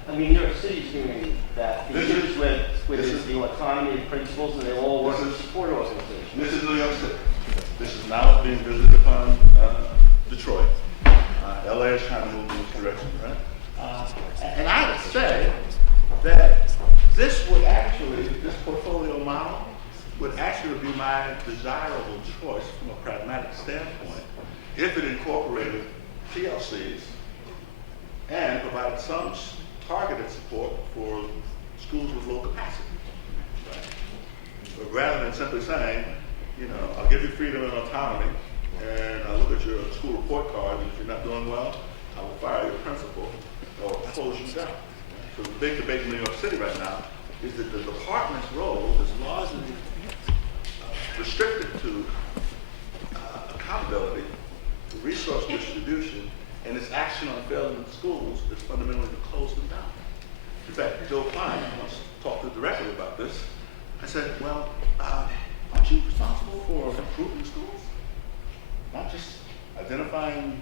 I mean, New York City's doing that. The issues with the autonomy of principals, and they all work with support organizations. this is New York City. This is now being visited upon Detroit. LA is trying to move in this direction, right? And I would say that this portfolio model would actually be my desirable choice from a pragmatic standpoint if it incorporated PLCs and provided some targeted support for schools with low capacity. Right? But rather than simply saying, you know, I'll give you freedom and autonomy, and I'll look at your school report card, and if you're not doing well, I will fire your principal or close you down. So the big debate in New York City right now is that the department's role is largely restricted to accountability, resource distribution, and its action on failing schools is fundamentally to close them down. In fact, Joe Klein, I talked to directly about this. I said, well, aren't you responsible for improving schools? Not just identifying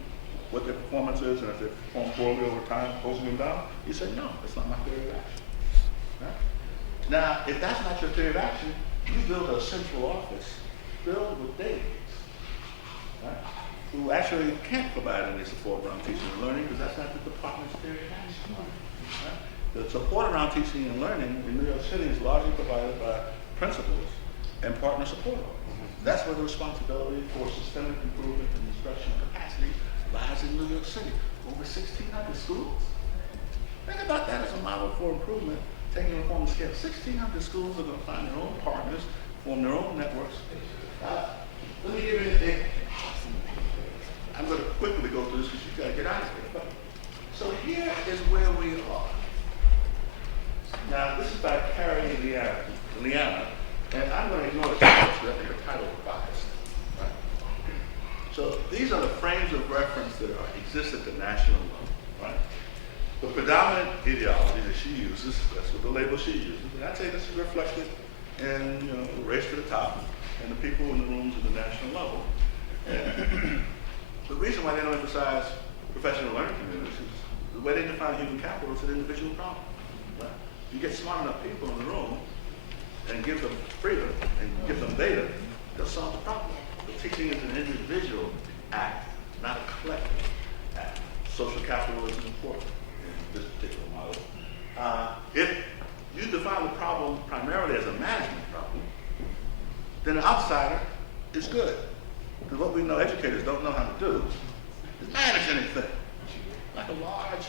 what their performance is, and if they perform poorly over time, closing them down? He said, no, that's not my theory of action. Right? Now, if that's not your theory of action, you build a central office filled with delegates, right, who actually can't provide any support around teaching and learning because that's not the department's theory of action. Right? The support around teaching and learning in New York City is largely provided by principals and partner support organizations. That's where the responsibility for systemic improvement in instruction capacity lies in New York City. Over 1,600 schools. Think about that as a model for improvement, taking it on the scale. 1,600 schools are going to find their own partners, form their own networks. Let me give you an example. I'm going to quickly go through this because you've got to get out of here. But, so here is where we are. Now, this is by Carrie Liana, and I'm going to ignore the title because I think the title is biased. Right? So these are the frames of reference that exist at the national level. Right? The predominant ideology that she uses, that's what the label she uses, and I'd say this is reflected in the race to the top and the people in the rooms at the national level. And the reason why they don't emphasize professional learning communities is the way they define human capital is an individual problem. Right? You get smart enough people in the room and give them freedom and give them data, they'll solve the problem. But teaching is an individual act, not a collective act. Social capital is important in this particular model. If you define the problem primarily as a management problem, then an outsider is good. Because what we know educators don't know how to do is manage anything. Like a large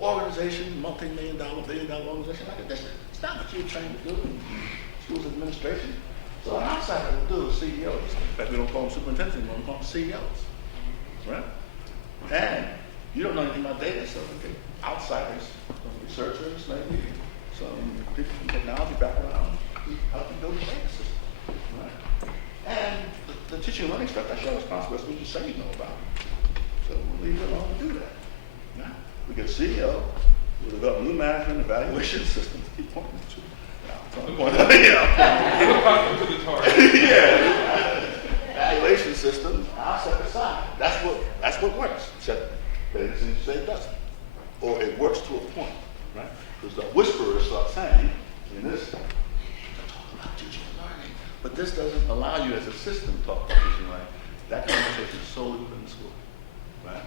organization, multi-million-dollar, billion-dollar organization like a district. It's not what you're trained to do in schools administration. So an outsider will do is CEOs. In fact, we don't call them superintendents anymore, we call them CEOs. Right? And you don't know anything about data, so outsiders, some researchers, maybe some people from technology background, help you build a data system. Right? And the teaching and learning stuff, that's your responsibility, what you say you know about. So we'll leave it alone to do that. Right? We get a CEO, we'll develop new management evaluation systems. Keep pointing to. Yeah. Evaluation systems, I'll set aside. That's that's what works. Except Clayton seems to say it doesn't. Or it works to a point, right? Because the whisperers start saying, in this, talk about teaching and learning. But this doesn't allow you as a system to talk about teaching and learning. That conversation is solely within the school, right?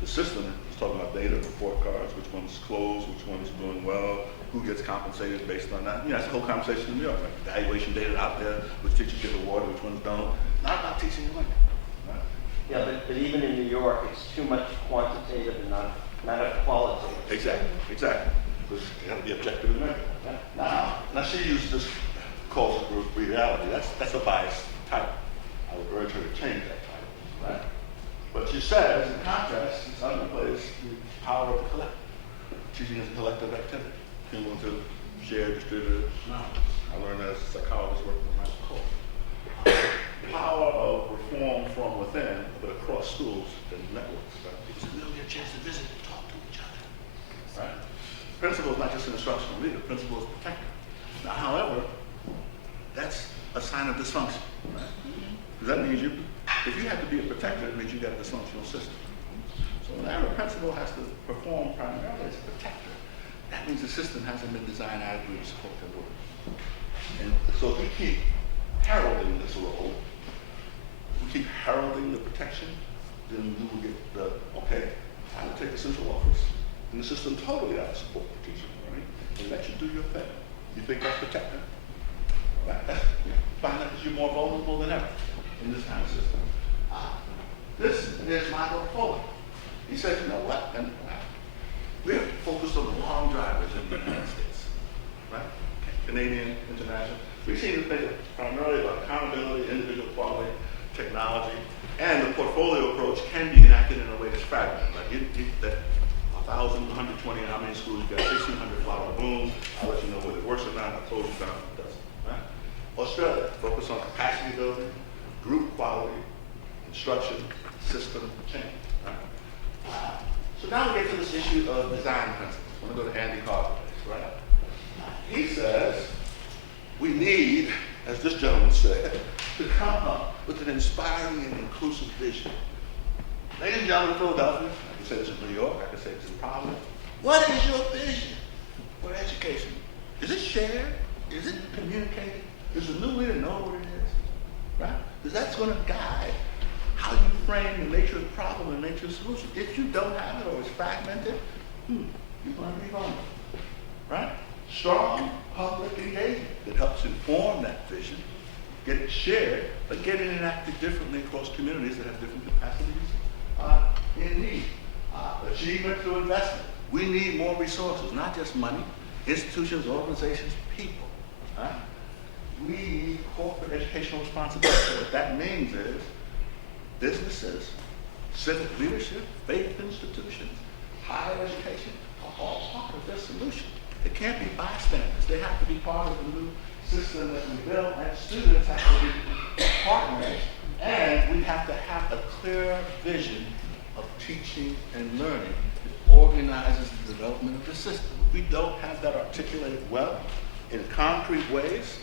The system is talking about data, report cards, which one's closed, which one's doing well, who gets compensated based on that. You know, that's the whole conversation in New York, right? Evaluation data out there, which teachers get awarded, which ones don't. Not about teaching and learning, right? Yeah, but even in New York, it's too much quantitative and not enough qualitative. Exactly, exactly. Because you have to be objective and measure. Now she used this causal group reality. That's a biased type. I would urge her to change that type, right? But she says, in contrast, this underplays the power of the collective. Teaching is a collective activity, cumulative, shared, distributed knowledge. I learned that as a psychologist working with my course. Power of reform from within, but across schools and networks, right? Because we don't get a chance to visit and talk to each other, right? Principal is not just an instructional leader, principal is protector. Now, however, that's a sign of dysfunction, right? Because that means if you have to be a protector, it means you got a dysfunctional system. So whenever a principal has to perform primarily as a protector, that means the system hasn't been designed adequately to support their work. And so if we keep heralding this role, we keep heralding the protection, then we will get the, okay, I will take the central office, and the system totally out of support for teaching and learning, and let you do your thing. You think that's protecting? Right? Find out that you're more vulnerable than ever in this kind of system. This is Michael Foley. He said, you know what? And we're focused on the long drivers in the United States, right? Canadian, international. We seem to think primarily about accountability, individual quality, technology, and the portfolio approach can be enacted in a way that's fragmented. Like that 1,000, 120, how many schools you got, 1,600 flower booms. I'll let you know whether it works or not. I told you down it doesn't. Right? Australia, focus on capacity building, group quality, instruction, system change. Right? So now we get to this issue of design principles. I want to go to Andy Carter, right? He says we need, as this gentleman said, to come up with an inspiring and inclusive vision. Ladies and gentlemen of Philadelphia, I can say this in New York, I can say this in Providence. What is your vision for education? Is it shared? Is it communicated? Does the new leader know what it is? Right? Because that's going to guide how you frame the nature of the problem and the nature of the solution. If you don't have it or it's fragmented, you're going to be vulnerable. Right? Strong public engagement that helps inform that vision, get it shared, but get it enacted differently across communities that have different capacities in need. Achievement through investment. We need more resources, not just money, institutions, organizations, people. Right? We need corporate educational responsibility. What that means is businesses, civic leadership, faith institutions, higher education are all part of this solution. It can't be bystanders. They have to be part of the new system that we build, and students have to be partners, and we have to have a clear vision of teaching and learning that organizes the development of the system. If we don't have that articulated well in concrete ways,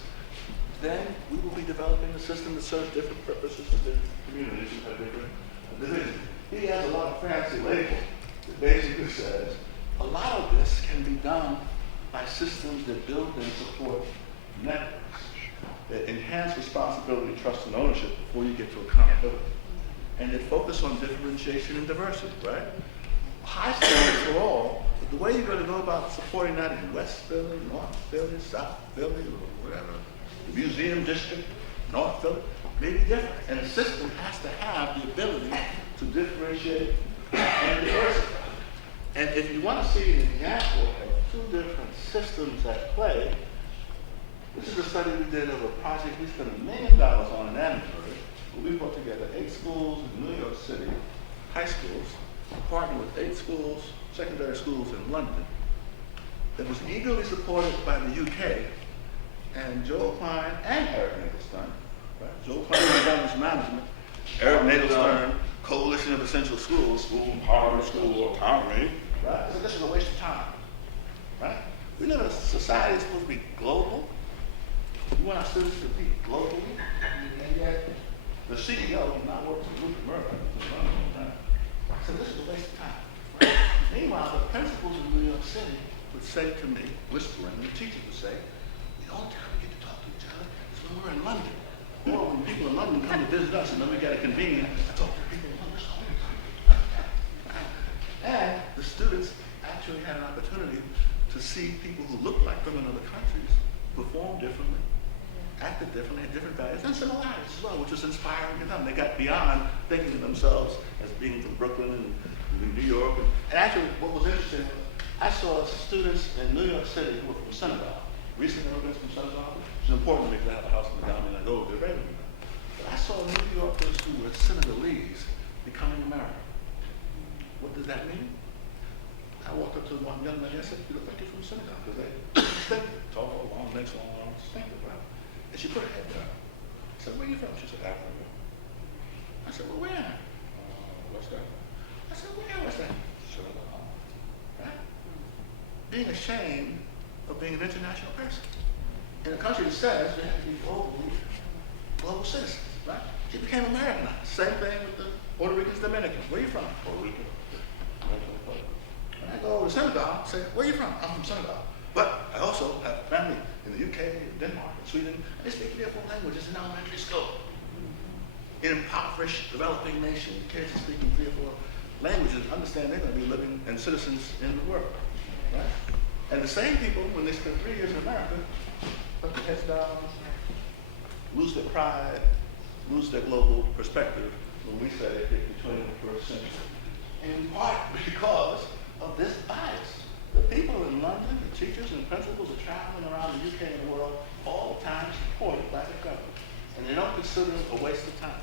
then we will be developing a system that serves different purposes in different communities who have different divisions. He has a lot of fancy label that basically says a lot of this can be done by systems that build and support networks, that enhance responsibility, trust, and ownership before you get to accountability. And that focus on differentiation and diversity, right? High standards for all, but the way you're going to go about supporting that in West Philly, North Philly, South Philly, or whatever, the museum district, North Philly, may be different. And the system has to have the ability to differentiate and diversify. And if you want to see an example of two different systems at play, this is a study we did of a project we spent $1 million on in Annenberg, where we brought together 8 schools in New York City, high schools, partnered with 8 schools, secondary schools in London, that was eagerly supported by the UK, and Joel Klein and Eric Nagelstein, right? Joel Klein in governance management, Eric Nagelstein, Coalition of Essential Schools, Harvard School, or Harvard, right? So this is a waste of time, right? We live in a society that's supposed to be global. We want our students to be globally, and yet the CEO did not work with Rupert Murdoch, right? principals in New York City would say to me, whispering, and the teachers would say, the only time we get to talk to each other is when we're in London. Or when people in London come to visit us and then we got to convene and talk to people in London. And the students actually had an opportunity to see people who looked like them in other countries perform differently, acted differently, had different values and similarities as well, which was inspiring to them. They got beyond thinking of themselves as being from Brooklyn and New York. And actually, what was interesting, I saw students in New York City who were from Senegal, recent immigrants from Senegal. It's important to me because I have a house in the Gambia and I go over there regularly. But I saw New Yorkers who were Senegalese becoming American. What does that mean? I walked up to one young lady, I said, you look like you're from Senegal, because they stink, tall, long necks, long arms, stink, right? And she put her head down. I said, where are you from? She said, Africa. I said, well, where? West Africa. I said, where was that? Senegal. Right? Being ashamed of being an international person. In a country that says you have to be global citizens, right? She became Americanized. Same thing with the Puerto Ricans, Dominicans. Where are you from? Puerto Rico. When I go over to Senegal, I say, where are you from? I'm from Senegal. But I also have family in the UK, Denmark, and Sweden, and they speak 3 or 4 languages in elementary school. In impoverished, developing nations, kids are speaking 3 or 4 languages, understand they're going to be living and citizens in the world, right? And the same people, when they spend 3 years in America, put their heads down, lose their pride, lose their global perspective when we say it's the 21st century. In part because of this bias. The people in London, the teachers and principals are traveling around the UK and the world all the time supported by the government. And they don't consider it a waste of time.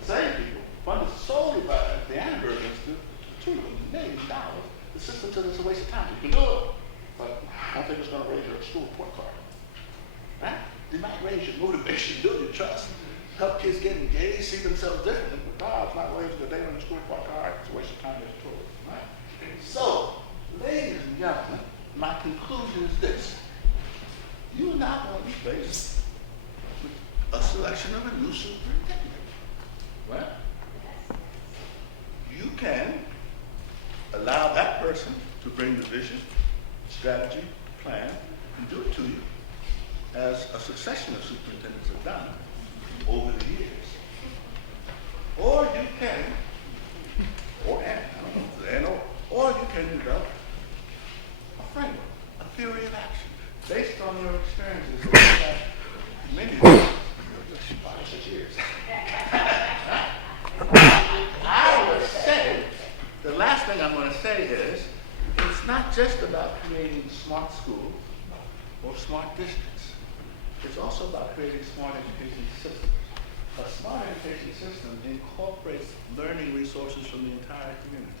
The same people, funded solely by the Annenberg Institute, $2 million, the system says it's a waste of time. You can do it, but I don't think it's going to raise your school report card. Right? They might raise your motivation, build your trust, help kids get engaged, see themselves differently, but it's not raising the data on the school report card. It's a waste of time. Right? So, ladies and gentlemen, my conclusion is this. You are not going to be faced with a selection of a new superintendent. Right? You can allow that person to bring the vision, strategy, plan, and do it to you as a succession of superintendents have done over the years. Or you can, or you can develop a framework, a theory of action, based on your experiences over the past many years, 5 or 6 years. I would say, the last thing I'm going to say is, it's not just about creating smart schools or smart districts. It's also about creating smart education systems. A smart education system incorporates learning resources from the entire community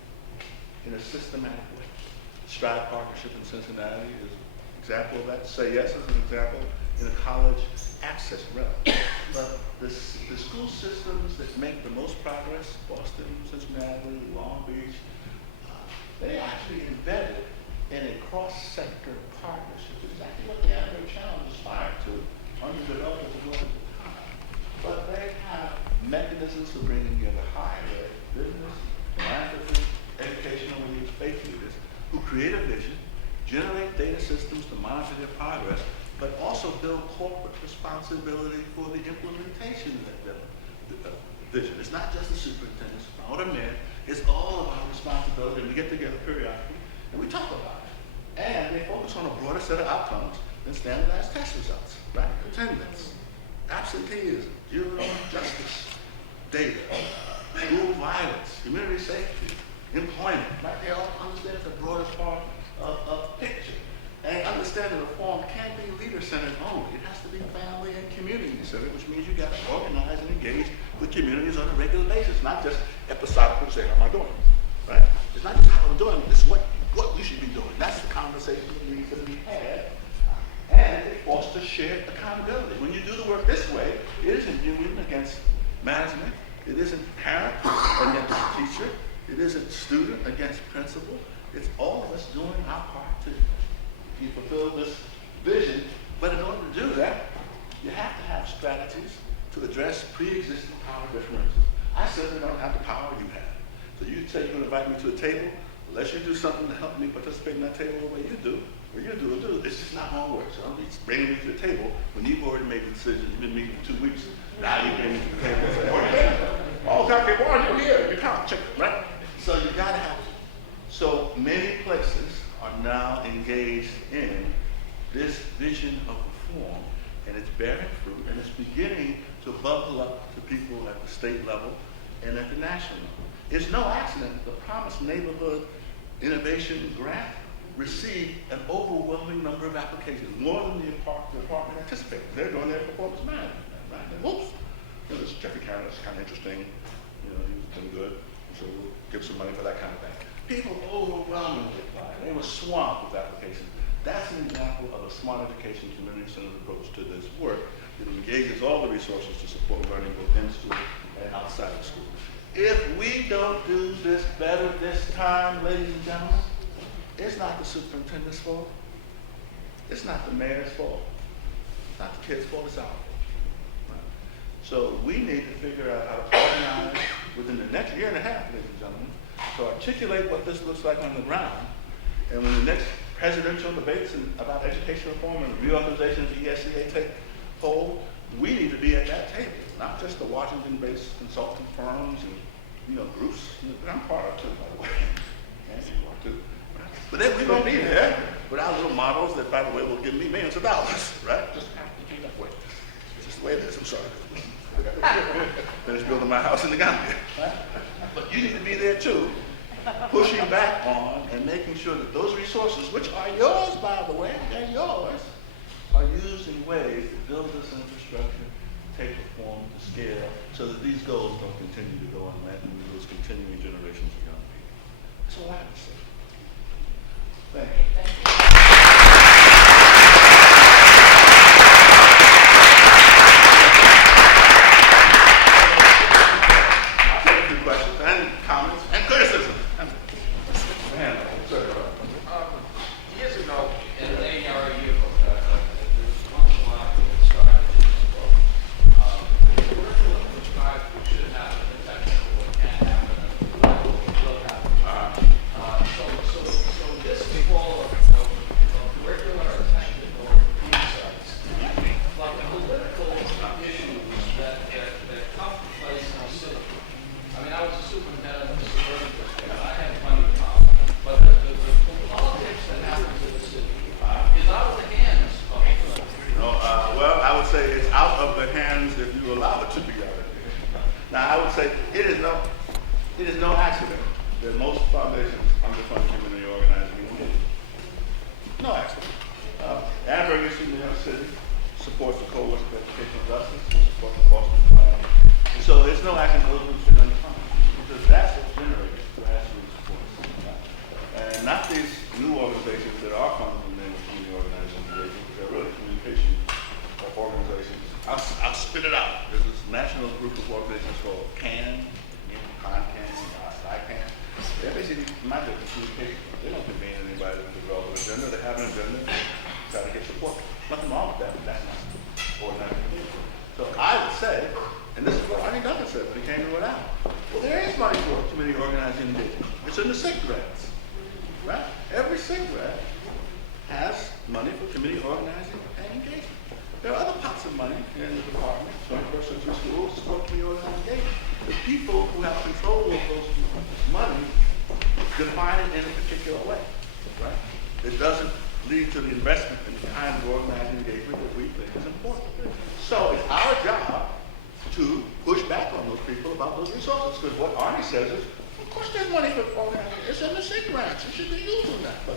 in a systematic way. Stride Partnership in Cincinnati is an example of that. Say Yes is an example in a college access realm. But the school systems that make the most progress, Boston, Cincinnati, Long Beach, they actually embedded in a cross-sector partnership, exactly what the Annenberg Challenge aspired to under developers of at the time. But they have mechanisms for bringing together higher ed, business, philanthropy, educational leaders, faith leaders, who create a vision, generate data systems to monitor their progress, but also build corporate responsibility for the implementation of that vision. It's not just the superintendent's or the mayor, it's all of our responsibility, and we get together periodically, and we talk about it. And they focus on a broader set of outcomes than standardized test results, right? Attendance, absenteeism, juvenile justice, data, school violence, community safety, employment, right? They all understand the broadest part of the picture. And understand that reform can't be leader-centered only. It has to be family and community-centered, which means you got to organize and engage with communities on a regular basis, not just episodic and say, how am I doing? Right? It's not just how I'm doing, it's what we should be doing. That's the conversation that needs to be had. And it fosters shared accountability. When you do the work this way, it isn't union against management. It isn't parent against teacher. It isn't student against principal. It's all of us doing our part to fulfill this vision. But in order to do that, you have to have strategies to address pre-existing power differences. I certainly don't have the power you have. So you say you're going to invite me to a table unless you do something to help me participate in that table the way you do, it's just not gonna work. So don't be bringing me to the table when you've already made the decision. You've been meeting for 2 weeks. Now you bring me to the table and say, okay, oh, okay, why are you here? You can't check, right? So you gotta have to. So many places are now engaged in this vision of reform, and it's bearing fruit, and it's beginning to bubble up to people at the state level and at the national level. It's no accident the Promised Neighborhood Innovation Grant received an overwhelming number of applications, more than the department anticipated. They're doing their performance management, right? And whoops, you know, this Jeffrey Karen is kind of interesting. You know, he's been good, so we'll give some money for that kind of thing. People overwhelmingly applied. They were swamped with applications. That's an example of a smart education community-centered approach to this work that engages all the resources to support learning both in school and outside of school. If we don't do this better this time, ladies and gentlemen, it's not the superintendent's fault. It's not the mayor's fault. It's not the kids' fault, it's our fault. Right? So we need to figure out how to organize within the next year and a half, ladies and gentlemen, to articulate what this looks like on the ground. And when the next presidential debates about education reform and reorganization of the ESCA take hold, we need to be at that table, not just the Washington-based consulting firms and, you know, groups. I'm part of too, by the way. Nancy, you are too. But then we're going to be there with our little models that, by the way, will give me millions of dollars, right? Just have to be that way. It's just the way it is. I'm sorry. Finished building my house in the Gambia. Right? But you need to be there too, pushing back on and making sure that those resources, which are yours, by the way, they're yours, are used in ways that build this infrastructure, take the form to scale, so that these goals don't continue to go unmet and we lose continuing generations of young people. That's all I have to say. Thank you. I'll take a few questions and comments and criticism. Man, sorry. Years ago, in an AR yearbook, there was one slide that described this book. Curriculum describes what should happen, the technical, what can happen, and what will happen. So this fall of curricular or technical insights, but the political issues that come to place in our city. I mean, I was a superintendent of a suburban district, and I had plenty of time. But the politics that happens in the city is out of the hands of the city. No, well, I would say it's out of the hands if you allow it to be out of the hands. Now, I would say it is no accident that most foundations underfund community organizing in New York. No accident. Annenberg Institute in New York City supports the Coalition for Educational Justice, supports the Boston Plan. So it's no accident those groups are underfunded, because that's what generates grassroots support. And not these new organizations that are funded in the name of community organizing engagement, which are really communication organizations. I'll spit it out. There's this national group of organizations called CAN, ICANN. They're basically my different communication. They don't convene anybody to develop an agenda. They have an agenda, try to get support. Nothing wrong with that, but that's not organizing. So I would say, and this is what Arnie Duncan said when he came to Rhode Island. Well, there is money for community organizing engagement. It's in the SIG grants, right? Every SIG grant has money for community organizing and engagement. There are other pots of money in the department, 21st century schools, support community organizing engagement. The people who have control of those money define it in a particular way, right? It doesn't lead to the investment in the kind of organizing engagement that we think is important. So it's our job to push back on those people about those resources, because what Arnie says is, of course there's money for organizing. It's in the SIG grants. It should be used on that. But,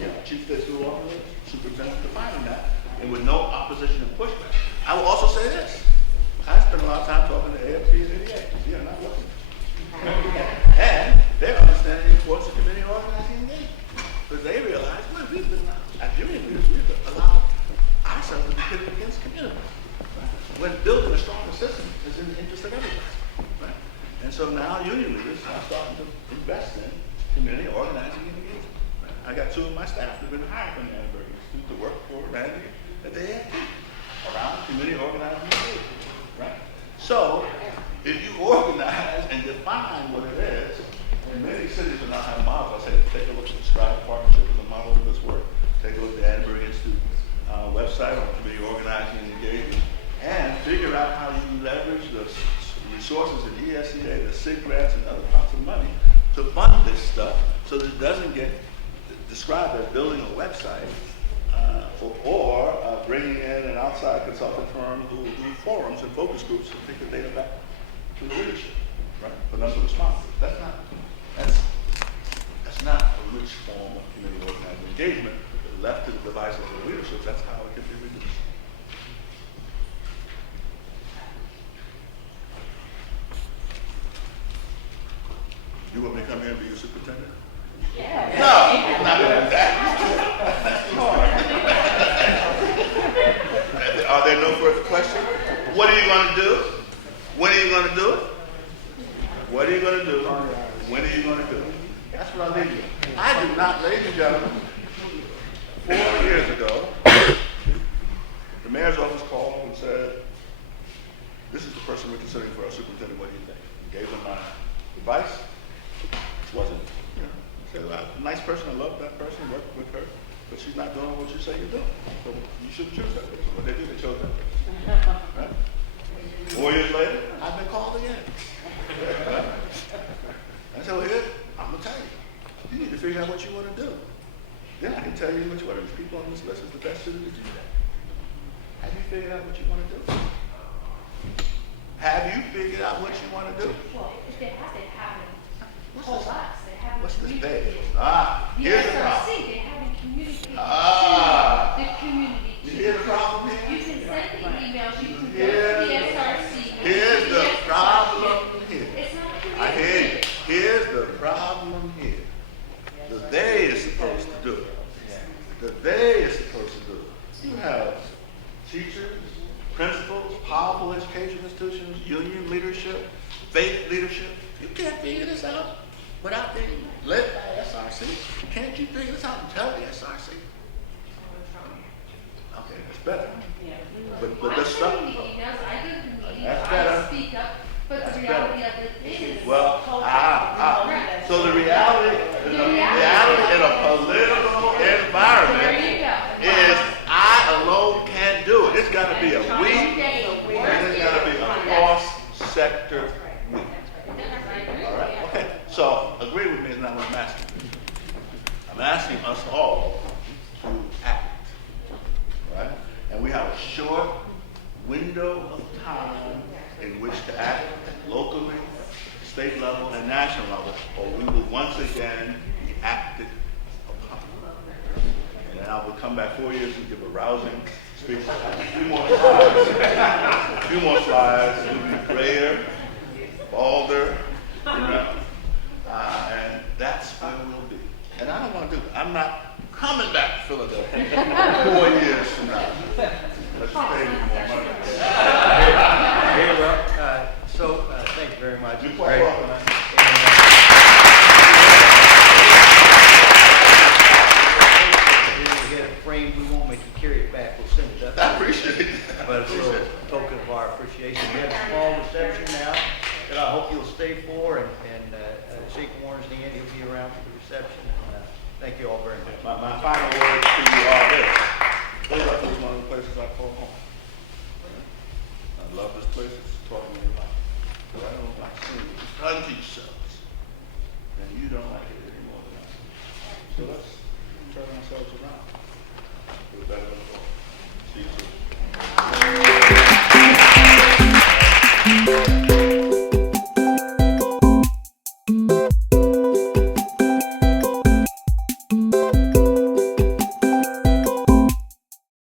you know, Chief State School Officer, Superintendent defining that, and with no opposition and pushback. I will also say this. I spent a lot of time talking to AFP and NEA. They are not working. And they're understanding the importance of community organizing engagement. Because they realize, well, we've been, as union leaders, we've allowed ourselves to be pitted against community. Right? When building a stronger system is in the interest of everybody. Right? And so now union leaders are starting to invest in community organizing and engagement. Right? I got 2 of my staff that have been hired from the Annenberg Institute to work for Randy at the AFP around community organizing and engagement. Right? So, if you organize and define what it is, and many cities are now having models, I say, fund this stuff so that it doesn't get described as building a website or bringing in an outside consulting firm who do forums and focus groups to take the data back to the leadership, right? For them to respond. That's not a rich form of community organizing engagement. Left to the devices of the leadership, that's how it can be reduced. You want me to come here and be your superintendent? Yeah. No, I'm not doing that. That's too hard. Are there no further questions? What are you going to do? When are you going to do it? What are you going to do? When are you going to do it? That's what I leave you. I do not, ladies and gentlemen, 4 years ago, the mayor's office called and said, this is the person we're considering for our superintendent, what do you think? Gave them my advice. It wasn't, said, a nice person, I love that person, work with her, but she's not doing what you say you're doing. So you shouldn't choose that person. What they did, they chose that person. Right? 4 years later, I've been called again. I said, well, here, I'm going to tell you. You need to figure out what you want to do. Then I can tell you which one of these people on this list is the best suited to do that. Have you figured out what you want to do? Have you figured out what you want to do? Well, if they haven't told us, they haven't What's this communicated. page? Here's the problem. The SRC, they haven't communicated to the community. You hear the problem You here? can send the emails, you can go Here's to the SRC. Here's the problem here. It's not I hear you. communicated. Here's the problem here. The they is supposed to do it. The they is supposed to do it. You have teachers, principals, powerful education institutions, union leadership, faith leadership. You can't figure this out without being led by SRC. Can't you figure this out and tell the SRC? Okay, that's better. But I'm let's stop. sending the emails, I go to the meetings, That's I better. speak up, but That's the reality of it is. Well, so the reality in a political environment There you go. is I alone can't do it. It's got to be a we, and it's got to be a cross-sector we. All right? Okay. So agree with me is not what I'm asking. I'm asking us all to act. Right? And we have a short window of time in which to act locally, state level, and national level, or we will once again be acted upon. And then I will come back 4 years and give a rousing speech. A few more slides. A few more slides. It will be grayer, balder, and that's where we'll be. And I don't want to do that. I'm not coming back to Philadelphia 4 years from now. Let's pay me more money. Very well. Thank you very much. You're It's quite great. welcome. We get it framed, we won't make you carry it back, we'll send it up. I appreciate it. But it's a little token of our appreciation. We have a small reception now that I hope you'll stay for and shake Warren's hand, he'll be around for the reception. Thank you all very much. My final words to you are this. Philadelphia is one of the places I call home. I love this place. It's taught me a lot. But I don't like seeing it. Unteach yourself.